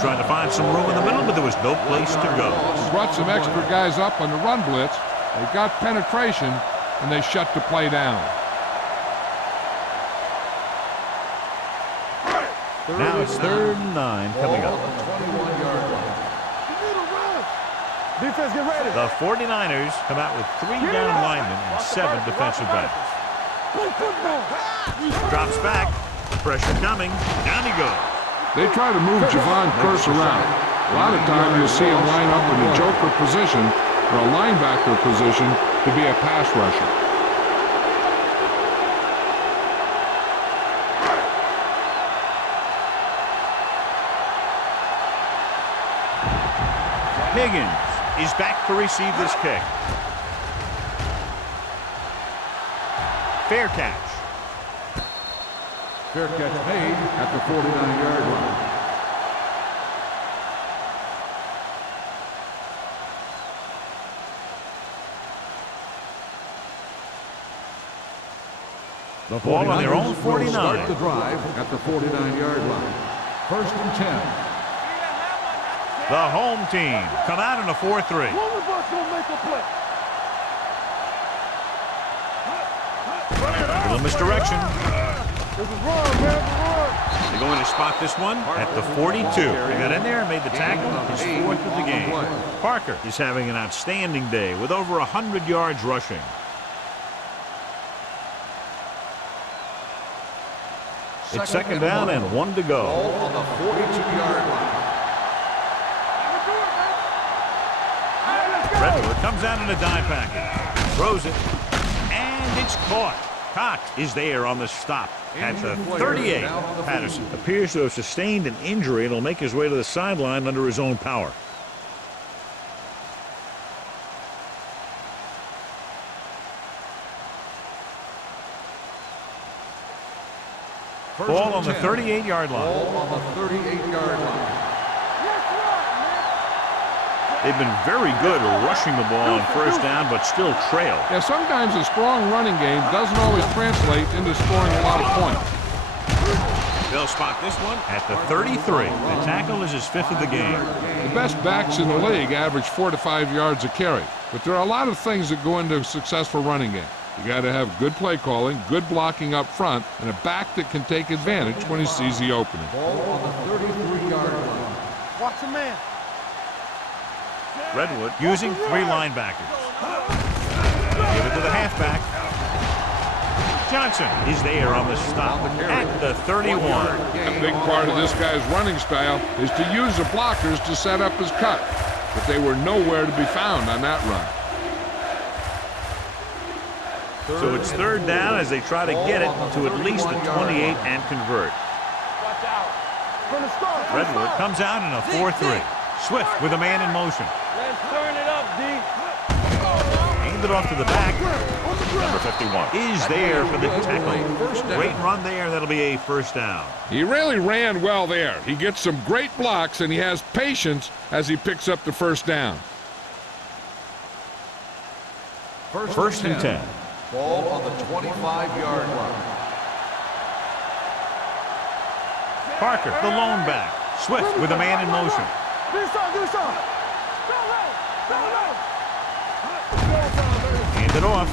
Trying to find some room in the middle, but there was no place to go. Brought some extra guys up on the run blitz. They got penetration, and they shut the play down. Now it's 3rd and 9 coming up. Defense, get ready. The 49ers come out with 3 down linemen and 7 defensive backs. Drops back. Pressure coming. Down he goes. They try to move Javon Curse around. A lot of time you'll see him line up in the joker position or a linebacker position to be a pass rusher. Higgins is back to receive this kick. Fair catch. Fair catch made at the 49-yard line. The Ball on their own 49. Start the drive at the 49-yard line. 1st and 10. The home team come out in a 4-3. One of us gonna make a play. A little misdirection. This is wrong, man. Run. They're going to spot this one at the 42. They got in there and made the tackle, his 4th of the game. Parker is having an outstanding day with over 100 yards rushing. It's 2nd down and 1 to go. Ball on the 42-yard line. Redwood comes out in a dime package, throws it, and it's caught. Cox is there on the stop at the 38. Patterson appears to have sustained an injury and will make his way to the sideline under his own power. Ball on the 38-yard line. Ball on the 38-yard line. They've been very good rushing the ball on 1st down, but still trail. Yeah, sometimes a strong running game doesn't always translate into scoring a lot of points. They'll spot this one at the 33. The tackle is his 5th of the game. The best backs in the league average 4 to 5 yards a carry, but there are a lot of things that go into a successful running game. You got to have good play calling, good blocking up front, and a back that can take advantage when he sees the opening. Ball on the 33-yard line. Watch the man. Redwood using 3 linebackers. Give it to the halfback. Johnson is there on the stop at the 31. A big part of this guy's running style is to use the blockers to set up his cut, but they were nowhere to be found on that run. So it's 3rd down as they try to get it to at least the 28 and convert. Watch out. From the start. Redwood comes out in a 4-3. Swift with a man in motion. Let's turn it up, D. Aimed it off to the back. Number 51 is there for the tackle. Great run there. That'll be a 1st down. He really ran well there. He gets some great blocks, and he has patience as he picks up the 1st down. 1st and 10. Ball on the 25-yard line. Parker, the lone back. Swift with a man in motion. Hand it off.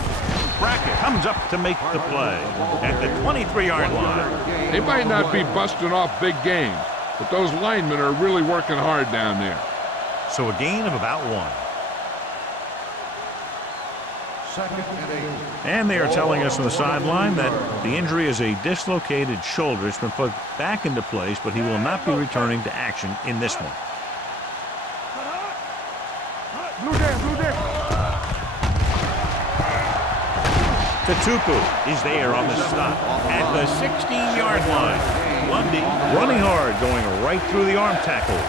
Brackett comes up to make the play at the 23-yard line. They might not be busting off big games, but those linemen are really working hard down there. So a gain of about 1. 2nd and 8. And they are telling us on the sideline that the injury is a dislocated shoulder. It's been put back into place, but he will not be returning to action in this one. Tatupu is there on the stop at the 16-yard line. Lundy running hard, going right through the arm tackles.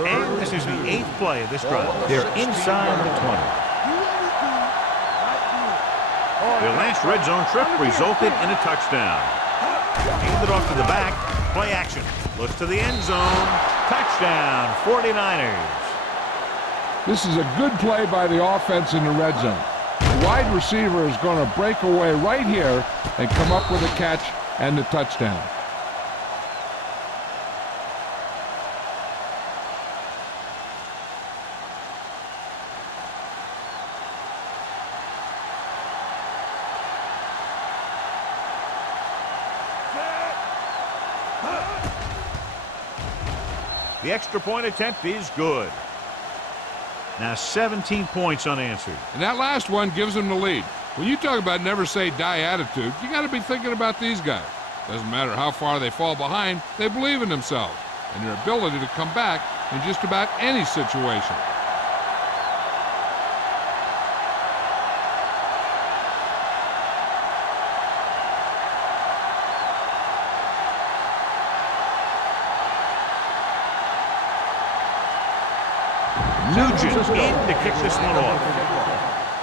And this is the 8th play of this drive. They're inside the 20. Their last red zone trip resulted in a touchdown. Handed off to the back. Play action. Looks to the end zone. Touchdown, 49ers. This is a good play by the offense in the red zone. The wide receiver is going to break away right here and come up with a catch and the touchdown. The extra point attempt is good. Now 17 points unanswered. And that last one gives them the lead. When you talk about never say die attitude, you got to be thinking about these guys. Doesn't matter how far they fall behind, they believe in themselves and their ability to come back in just about any situation. Nugent in to kick this one off.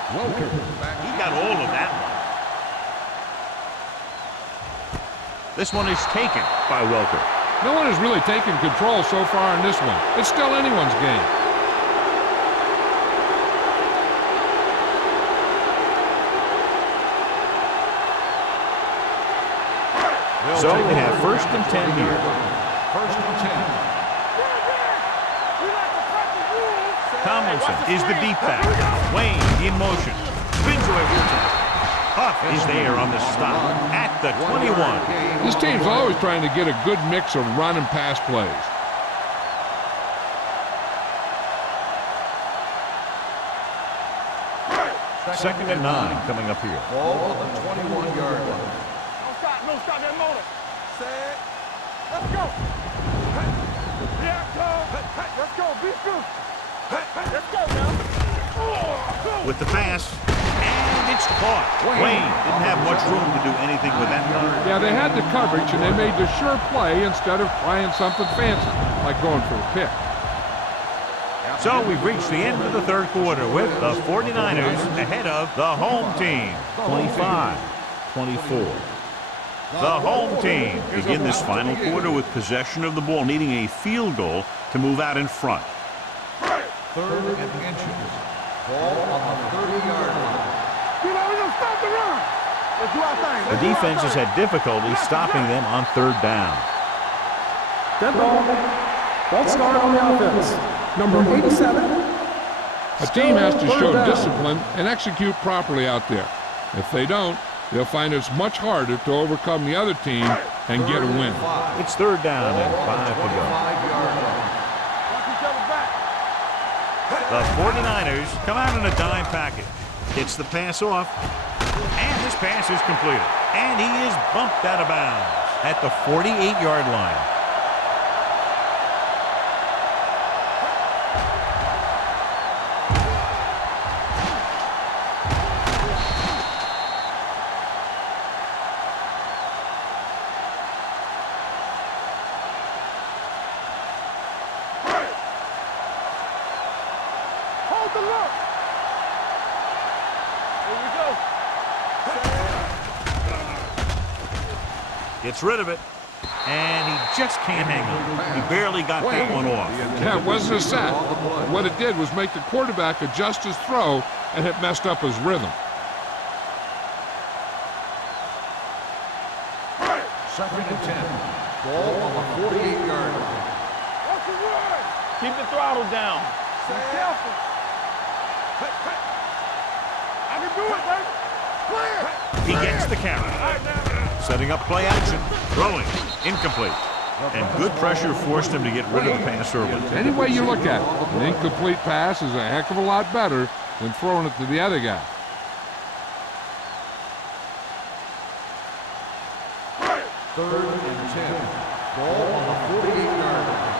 He got all of that one. This one is taken by Welker. No one has really taken control so far in this one. It's still anyone's game. So they have 1st and 10 here. 1st and 10. Tomlinson is the deep back. Wayne in motion. Spins away from the top. Huff is there on the stop at the 21. This team's always trying to get a good mix of run and pass plays. Second and 9 coming up here. Ball on the 21-yard line. Don't stop that motor. Set. Let's go. Yeah, go. Let's go. Be good. Let's go now. With the pass. And it's caught. Wayne didn't have much room to do anything with that one. Yeah, they had the coverage, and they made the sure play instead of trying something fancy, like going for a pick. So we've reached the end of the 3rd quarter with the 49ers ahead of the home team, 25-24. The home team begin this final quarter with possession of the ball, needing a field goal to move out in front. 3rd and inches. Ball on the 30-yard line. We're gonna stop the run. Let's do our thing. The defense has had difficulty stopping them on 3rd down. Tempo. Let's start on the offense. Number 87. A team has to show discipline and execute properly out there. If they don't, they'll find it's much harder to overcome the other team and get a win. It's 3rd down and 5 to go. The 49ers come out in a dime package. Gets the pass off. And this pass is completed. And he is bumped out of bounds at the 48-yard line. Gets rid of it, and he just can't hang on. He barely got that one off. Yeah, it wasn't a sack. What it did was make the quarterback adjust his throw, and it messed up his rhythm. 2nd and 10. Ball on the 48-yard line. Keep the throttle down. Be careful. I can do it, baby. Clear. He gets the carry. Setting up play action. Throwing. Incomplete. And good pressure forced him to get rid of the pass early. Any way you look at it, an incomplete pass is a heck of a lot better than throwing it to the other guy. 3rd and 10. Ball on the 48-yard line.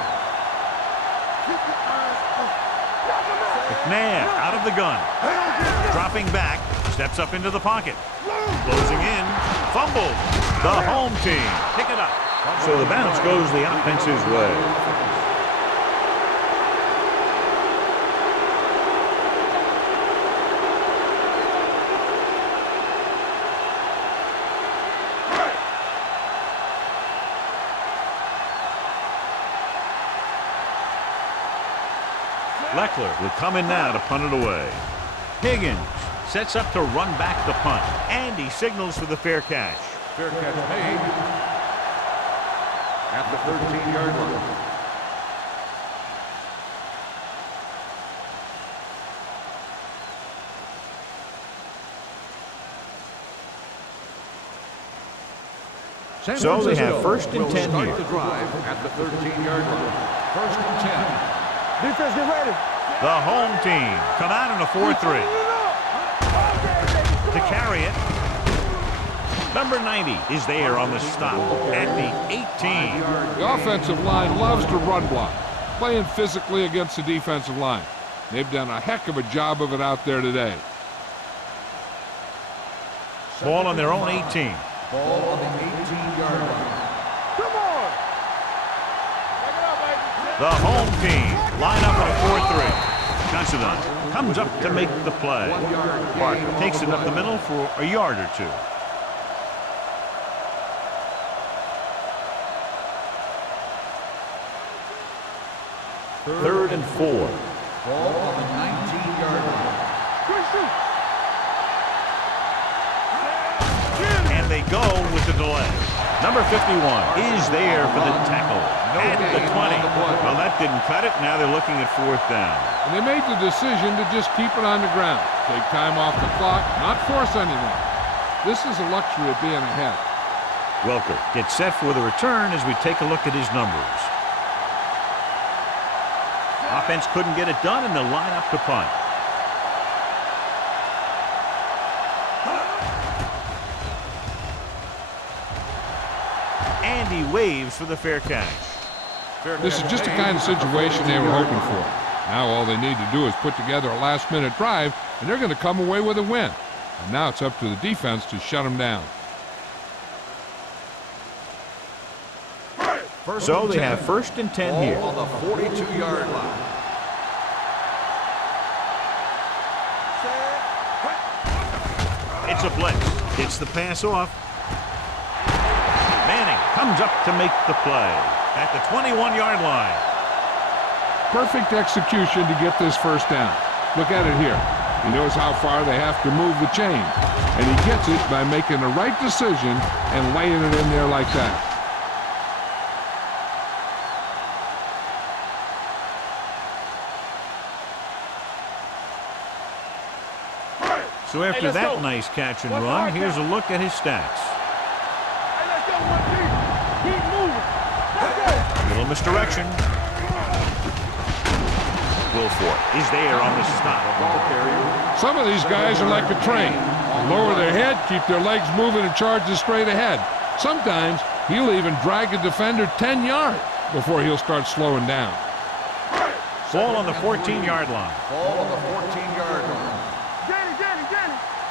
McNair out of the gun. Dropping back. Steps up into the pocket. Closing in. Fumbled. The home team pick it up. So the bounce goes the offense's way. Leckler will come in now to punt it away. Higgins sets up to run back the punt, and he signals for the fair catch. Fair catch made at the 13-yard line. So they have 1st and 10 Start here. the drive at the 13-yard line. 1st and 10. Defense, get ready. The home team come out in a 4-3. To carry it, number 90 is there on the stop at the 18. The offensive line loves to run block, playing physically against the defensive line. They've done a heck of a job of it out there today. Ball on their own 18. Ball on the 18-yard line. Come on. Back it up, baby. The home team line up in a 4-3. Considine comes up to make the play. Parker takes it up the middle for a yard or two. Third and 4. Ball on the 19-yard line. And they go with the delay. Number 51 is there for the tackle at the 20. Well, that didn't cut it. Now they're looking at fourth down. And they made the decision to just keep it on the ground. Take time off the clock, not force anything. This is a luxury of being ahead. Welker gets set for the return as we take a look at his numbers. Offense couldn't get it done, and they'll line up to punt. And he waves for the fair catch. This is just the kind of situation they were hoping for. Now all they need to do is put together a last-minute drive, and they're going to come away with a win. And now it's up to the defense to shut them down. So they have first and 10 here. On the 42-yard line. It's a blitz. Gets the pass off. Manning comes up to make the play at the 21-yard line. Perfect execution to get this first down. Look at it here. He knows how far they have to move the chain. And he gets it by making the right decision and laying it in there like that. So after that nice catch and run, here's a look at his stats. Little misdirection. Wilford is there on the stop. Some of these guys are like a train. They lower their head, keep their legs moving, and charge straight ahead. Sometimes he'll even drag a defender 10 yards before he'll start slowing down. Ball on the 14-yard line. Ball on the 14-yard line.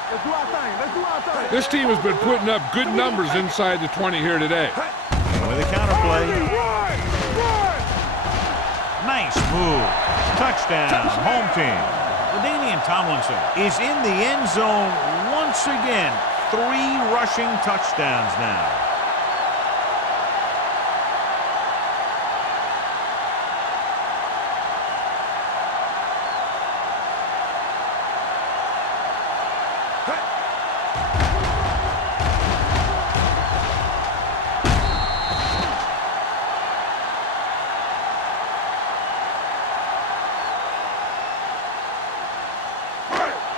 Let's do our thing. Let's do our thing. This team has been putting up good numbers inside the 20 here today. And with a counterplay. Nice move. Touchdown, home team. LaDainian Tomlinson is in the end zone once again. 3 rushing touchdowns now.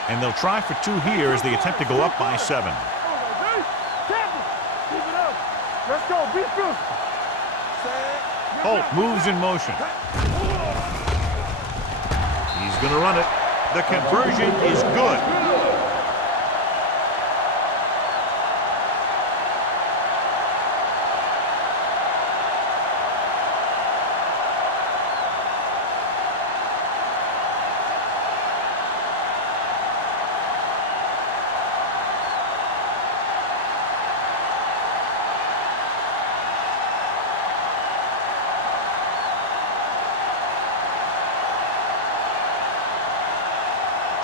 And they'll try for 2 here as they attempt to go up by 7. Let's go. Be good. Holt moves in motion. He's going to run it. The conversion is good.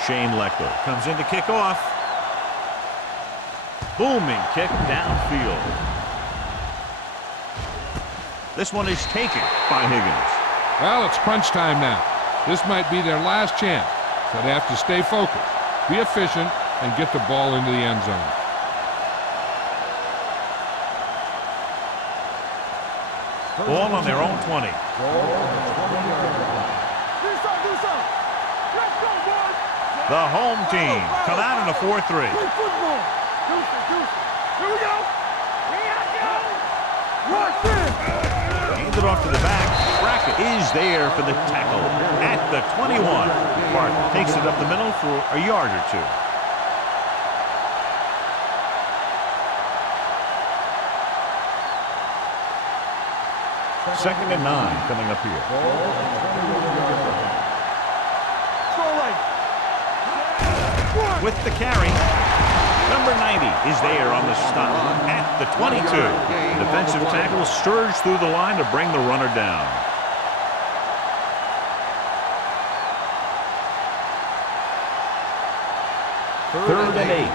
Shane Leckler comes in to kick off. Booming kick downfield. This one is taken by Higgins. Well, it's crunch time now. This might be their last chance, so they have to stay focused, be efficient, and get the ball into the end zone. Ball on their own 20. The home team come out in a 4-3. Here we go. Watch this. Hands it off to the back. Brackett is there for the tackle at the 21. Parker takes it up the middle for a yard or 2. Second and 9 coming up here. With the carry, number 90 is there on the stop at the 22. The defensive tackle surged through the line to bring the runner down. Third and 8.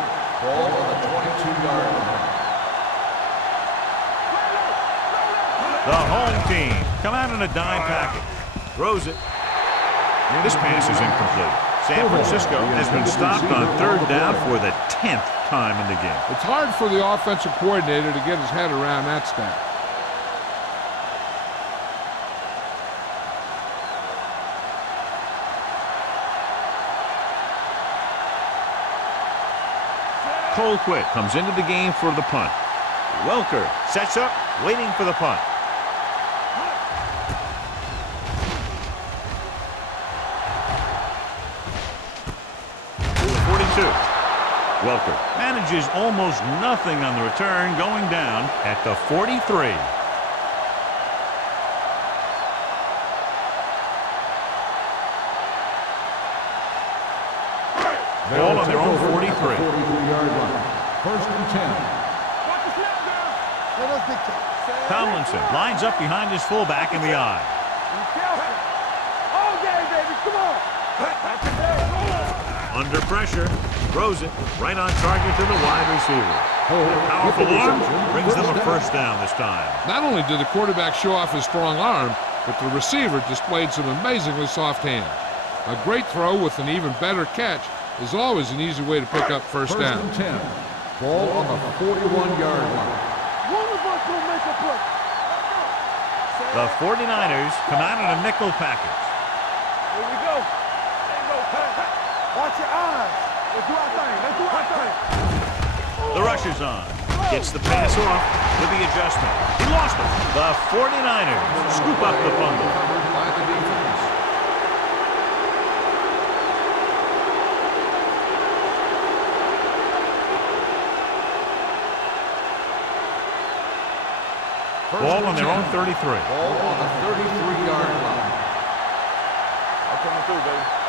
Ball on the 22-yard line. The home team come out in a dime package. Throws it. This pass is incomplete. San Francisco has been stopped on third down for the 10th time in the game. It's hard for the offensive coordinator to get his head around that stat. Colquitt comes into the game for the punt. Welker sets up, waiting for the punt. Welker manages almost nothing on the return, going down at the 43. Ball on their own 43. 43-yard line. First and 10. Tomlinson lines up behind his fullback in the eye. Under pressure, throws it right on target to the wide receiver. Powerful arm brings them a first down this time. Not only did the quarterback show off his strong arm, but the receiver displayed some amazingly soft hands. A great throw with an even better catch is always an easy way to pick up first down. First and 10. Ball on the 41-yard line. The 49ers come out in a nickel package. Here we go. Watch your eyes. Let's do our thing. Let's do our thing. The rush is on. Gets the pass off with the adjustment. He lost it. The 49ers scoop up the fumble. Covered by the defense. Ball on their own 33. Ball on the 33-yard line. Coming through, baby.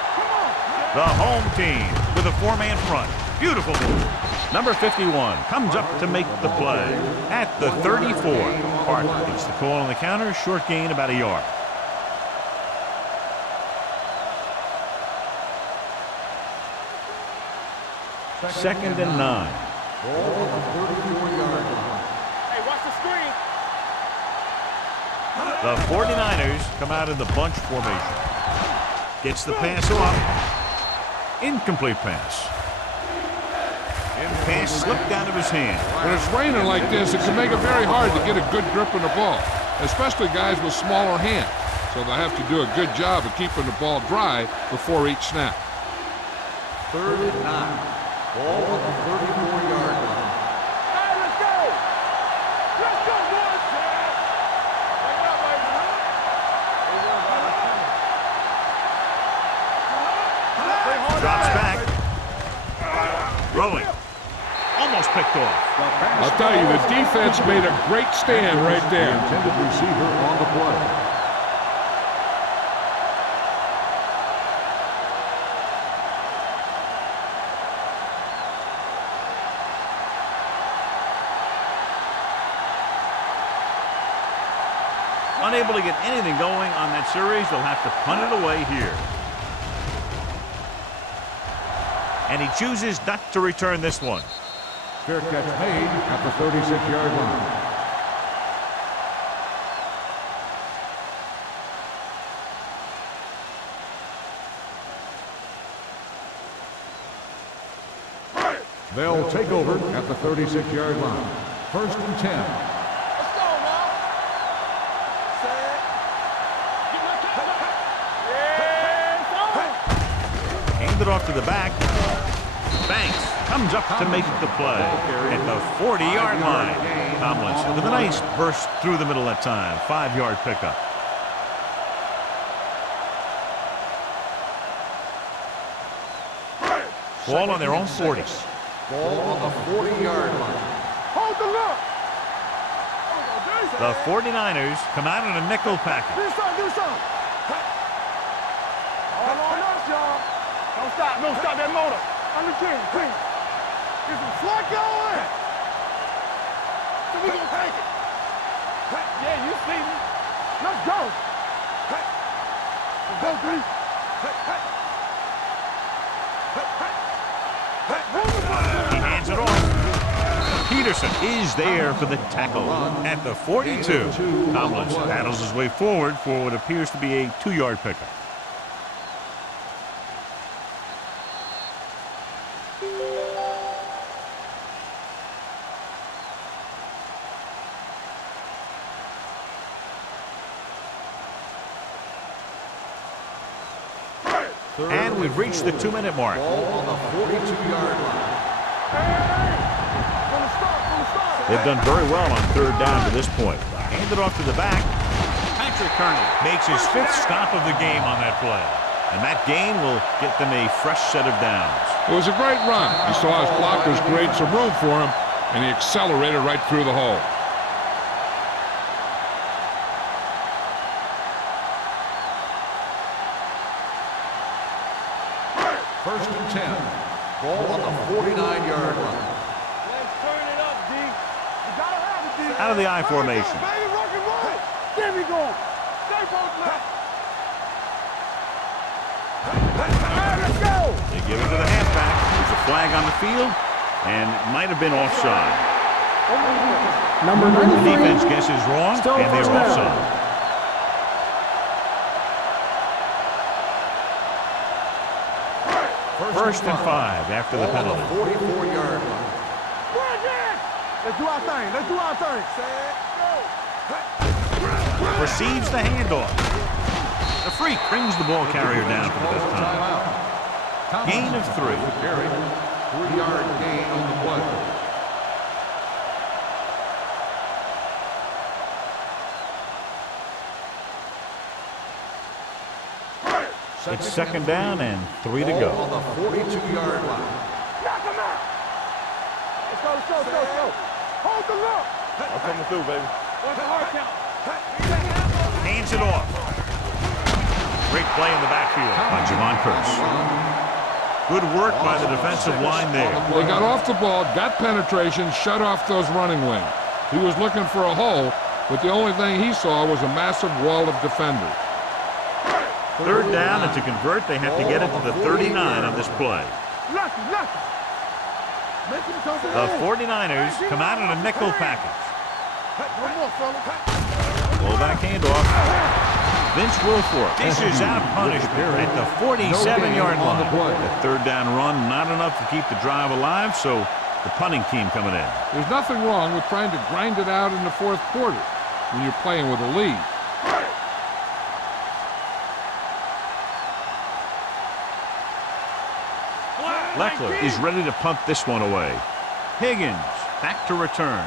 The home team with a four-man front. Beautiful move. Number 51 comes up to make the play at the 34. Park gets the call on the counter. Short gain, about a yard. Second and 9. Ball on the 34-yard line. Hey, watch the screen. The 49ers come out in the bunch formation. Gets the pass off. Incomplete pass. And pass slipped out of his hand. When it's raining like this, it can make it very hard to get a good grip on the ball, especially guys with smaller hands. So they'll have to do a good job of keeping the ball dry before each snap. Third and 9. Ball on the 34-yard line. Hey, let's go. Let's go, boys. Wake up, baby. Drops back. Throwing. Almost picked off. I'll tell you, the defense made a great stand right there. Intended receiver on the play. Unable to get anything going on that series, they'll have to punt it away here. And he chooses not to return this one. Fair catch made at the 36-yard line. They'll take over at the 36-yard line. First and 10. Let's go, now. Set. Get my top. Yeah, Hand it off to the back. Banks comes up to make the play at the 40-yard line. Tomlinson with a nice burst through the middle that time. 5-yard pickup. Ball on their own 40. Ball on the 40-yard line. hold the look. The 49ers come out in a nickel package. Do something. All on us, y'all. Don't stop that motor. On the king, please. Get some slack going. So we gonna take it. Yeah, you see me. Let's go. Let's go, three. Peterson is there for the tackle at the 42. Tomlins battles his way forward for what appears to be a 2-yard pickup. And we've reached the 2-minute mark. Ball on the 42-yard line. They've done very well on 3rd down to this point. Hand it off to the back. Patrick Kearney makes his 5th stop of the game on that play. And that gain will get them a fresh set of downs. It was a great run. He saw his blockers create some room for him, and he accelerated right through the hole. First and 10. Ball on the 49-yard line. Let's turn it up, D. You gotta have it, D. Out of the I formation. Baby, rock and roll. There we go. Stay both left. Let's go. They give it to the halfback. There's a flag on the field, and it might have been offside. Number The 93. defense guesses wrong, Still and they're first down. offside. First and 5 after the Ball on penalty. the 44-yard line. Let's do our thing. Let's do our thing. Proceeds the handoff. The freak brings the ball carrier down for the 5th time. Timeout. Gain of 3. Carry. 3-yard gain on the play. It's 2nd down and 3 to Ball go. on the 42-yard line. Knock him out. Let's go, let's go, let's go, let's go. Hold the look. I'm coming through, baby. What's the hard count? Hands it off. Great play in the backfield by Javon Curse. Good work by the defensive line there. They got off the ball, got penetration, shut off those running lanes. He was looking for a hole, but the only thing he saw was a massive wall of defenders. 3rd down, and to convert, they have to get it to the 39 on this play. Lucky, lucky. Make him come to The 49ers come out in a nickel package. One more, fella. Full back handoff. Vince Wilfork dishes out punishment at the 47-yard line. The 3rd down run, not enough to keep the drive alive, so the punting team coming in. There's nothing wrong with trying to grind it out in the 4th quarter when you're playing with a lead. Leckler is ready to punt this one away. Higgins back to return.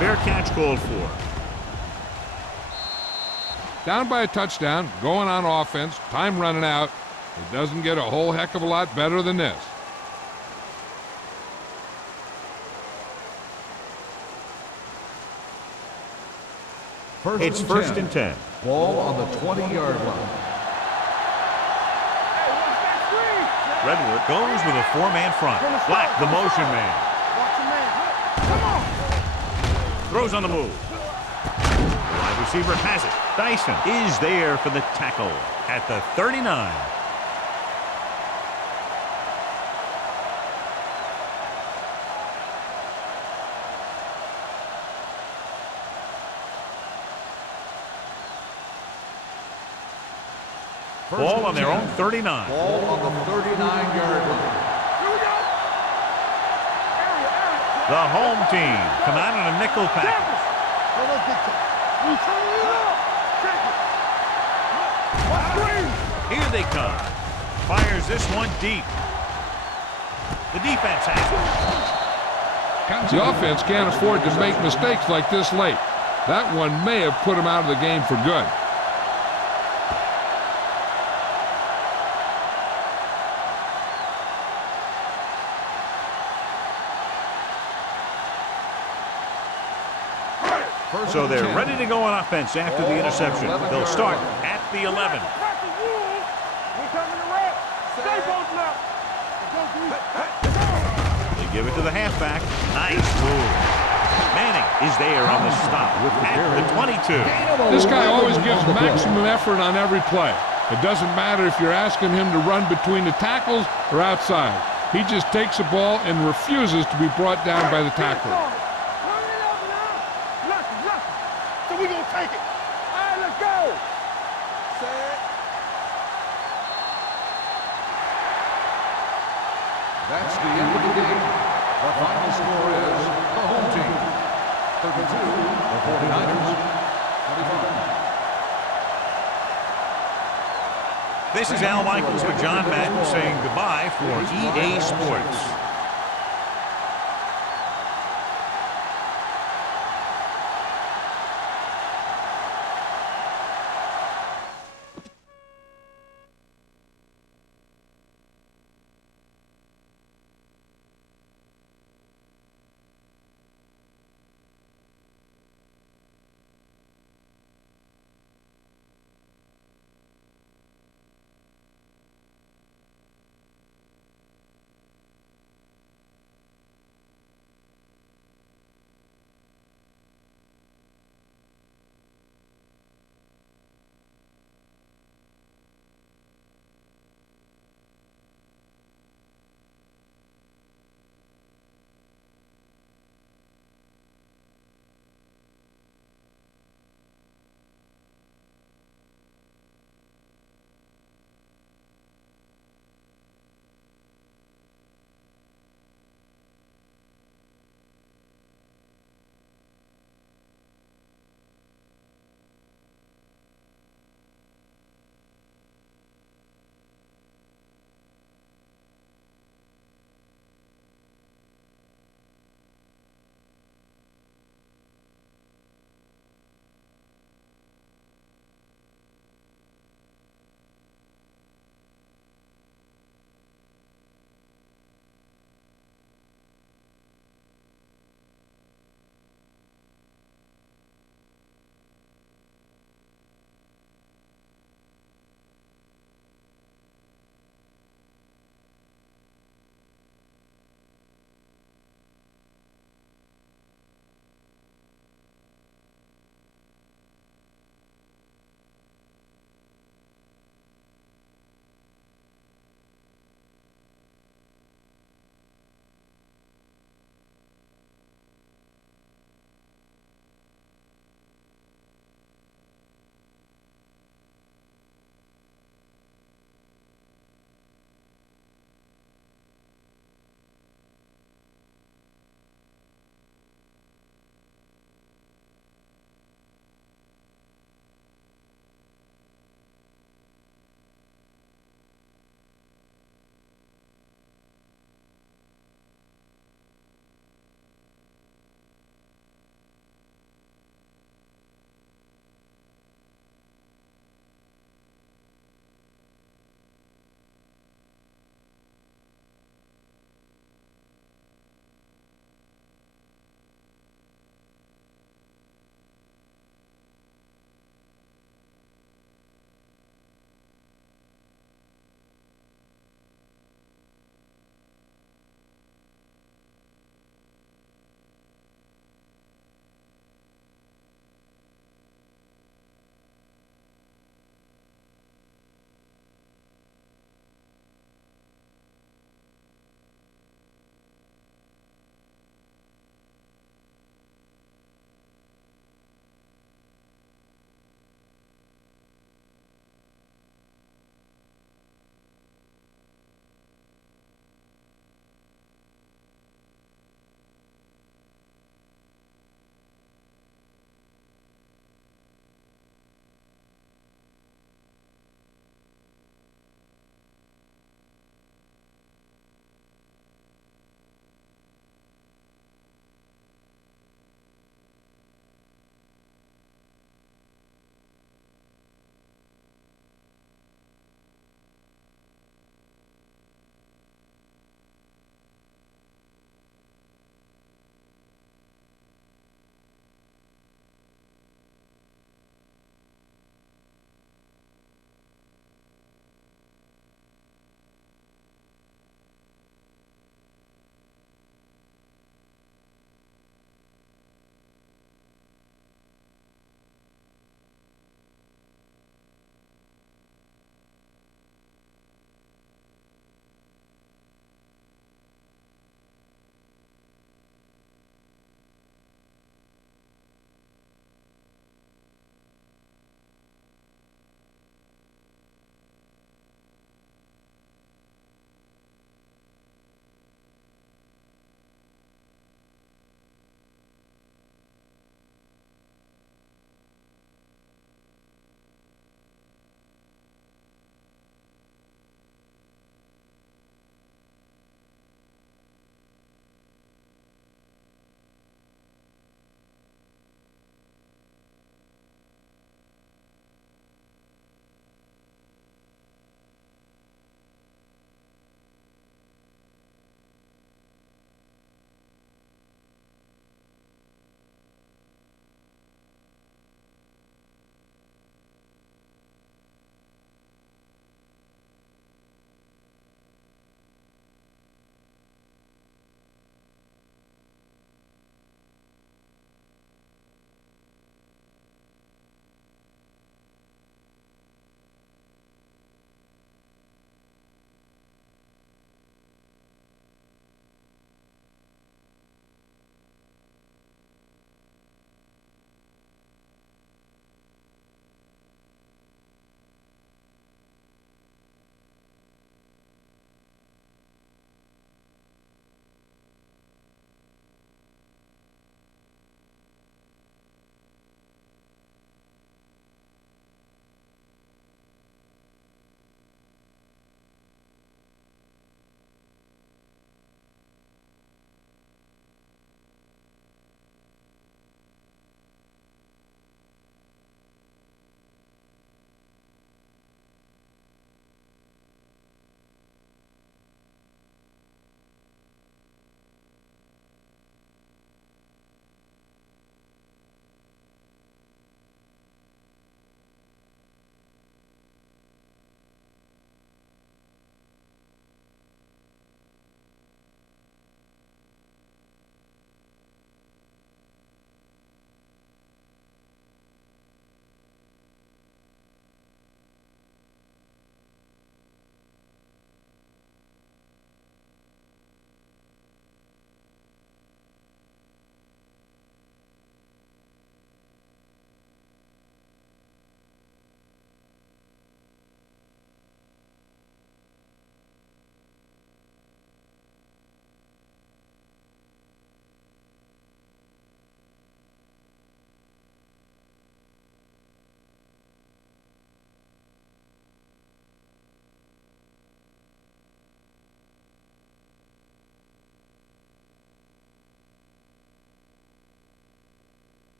Fair catch called for. Down by a touchdown, going on offense, time running out. It doesn't get a whole heck of a lot better than this. It's 1st and 10. Ball on the 20-yard line. Redwood goes with a 4-man front. Black, the motion man. Watch your man. Come on. Throws on the move. The wide receiver has it. Dyson is there for the tackle at the 39. Ball on their own 39. Ball on the 39-yard line. Here we go. Area. The home team come out in a nickel package. Oh, that's big time. We turn it up. Check it. Watch green. Here they come. Fires this one deep. The defense has it. The offense can't afford to make mistakes like this late. That one may have put him out of the game for good. So they're ready to go on offense after the interception. They'll start at the 11. They give it to the halfback. Nice move. Manning is there on the stop at the 22. This guy always gives maximum effort on every play. It doesn't matter if you're asking him to run between the tackles or outside. He just takes the ball and refuses to be brought down by the tackler. So we're going to take it. All right, let's go. Set. That's the end of the game. The final score is the home team 32, the 49ers 25. This is Al Michaels with John Madden saying goodbye for EA Sports.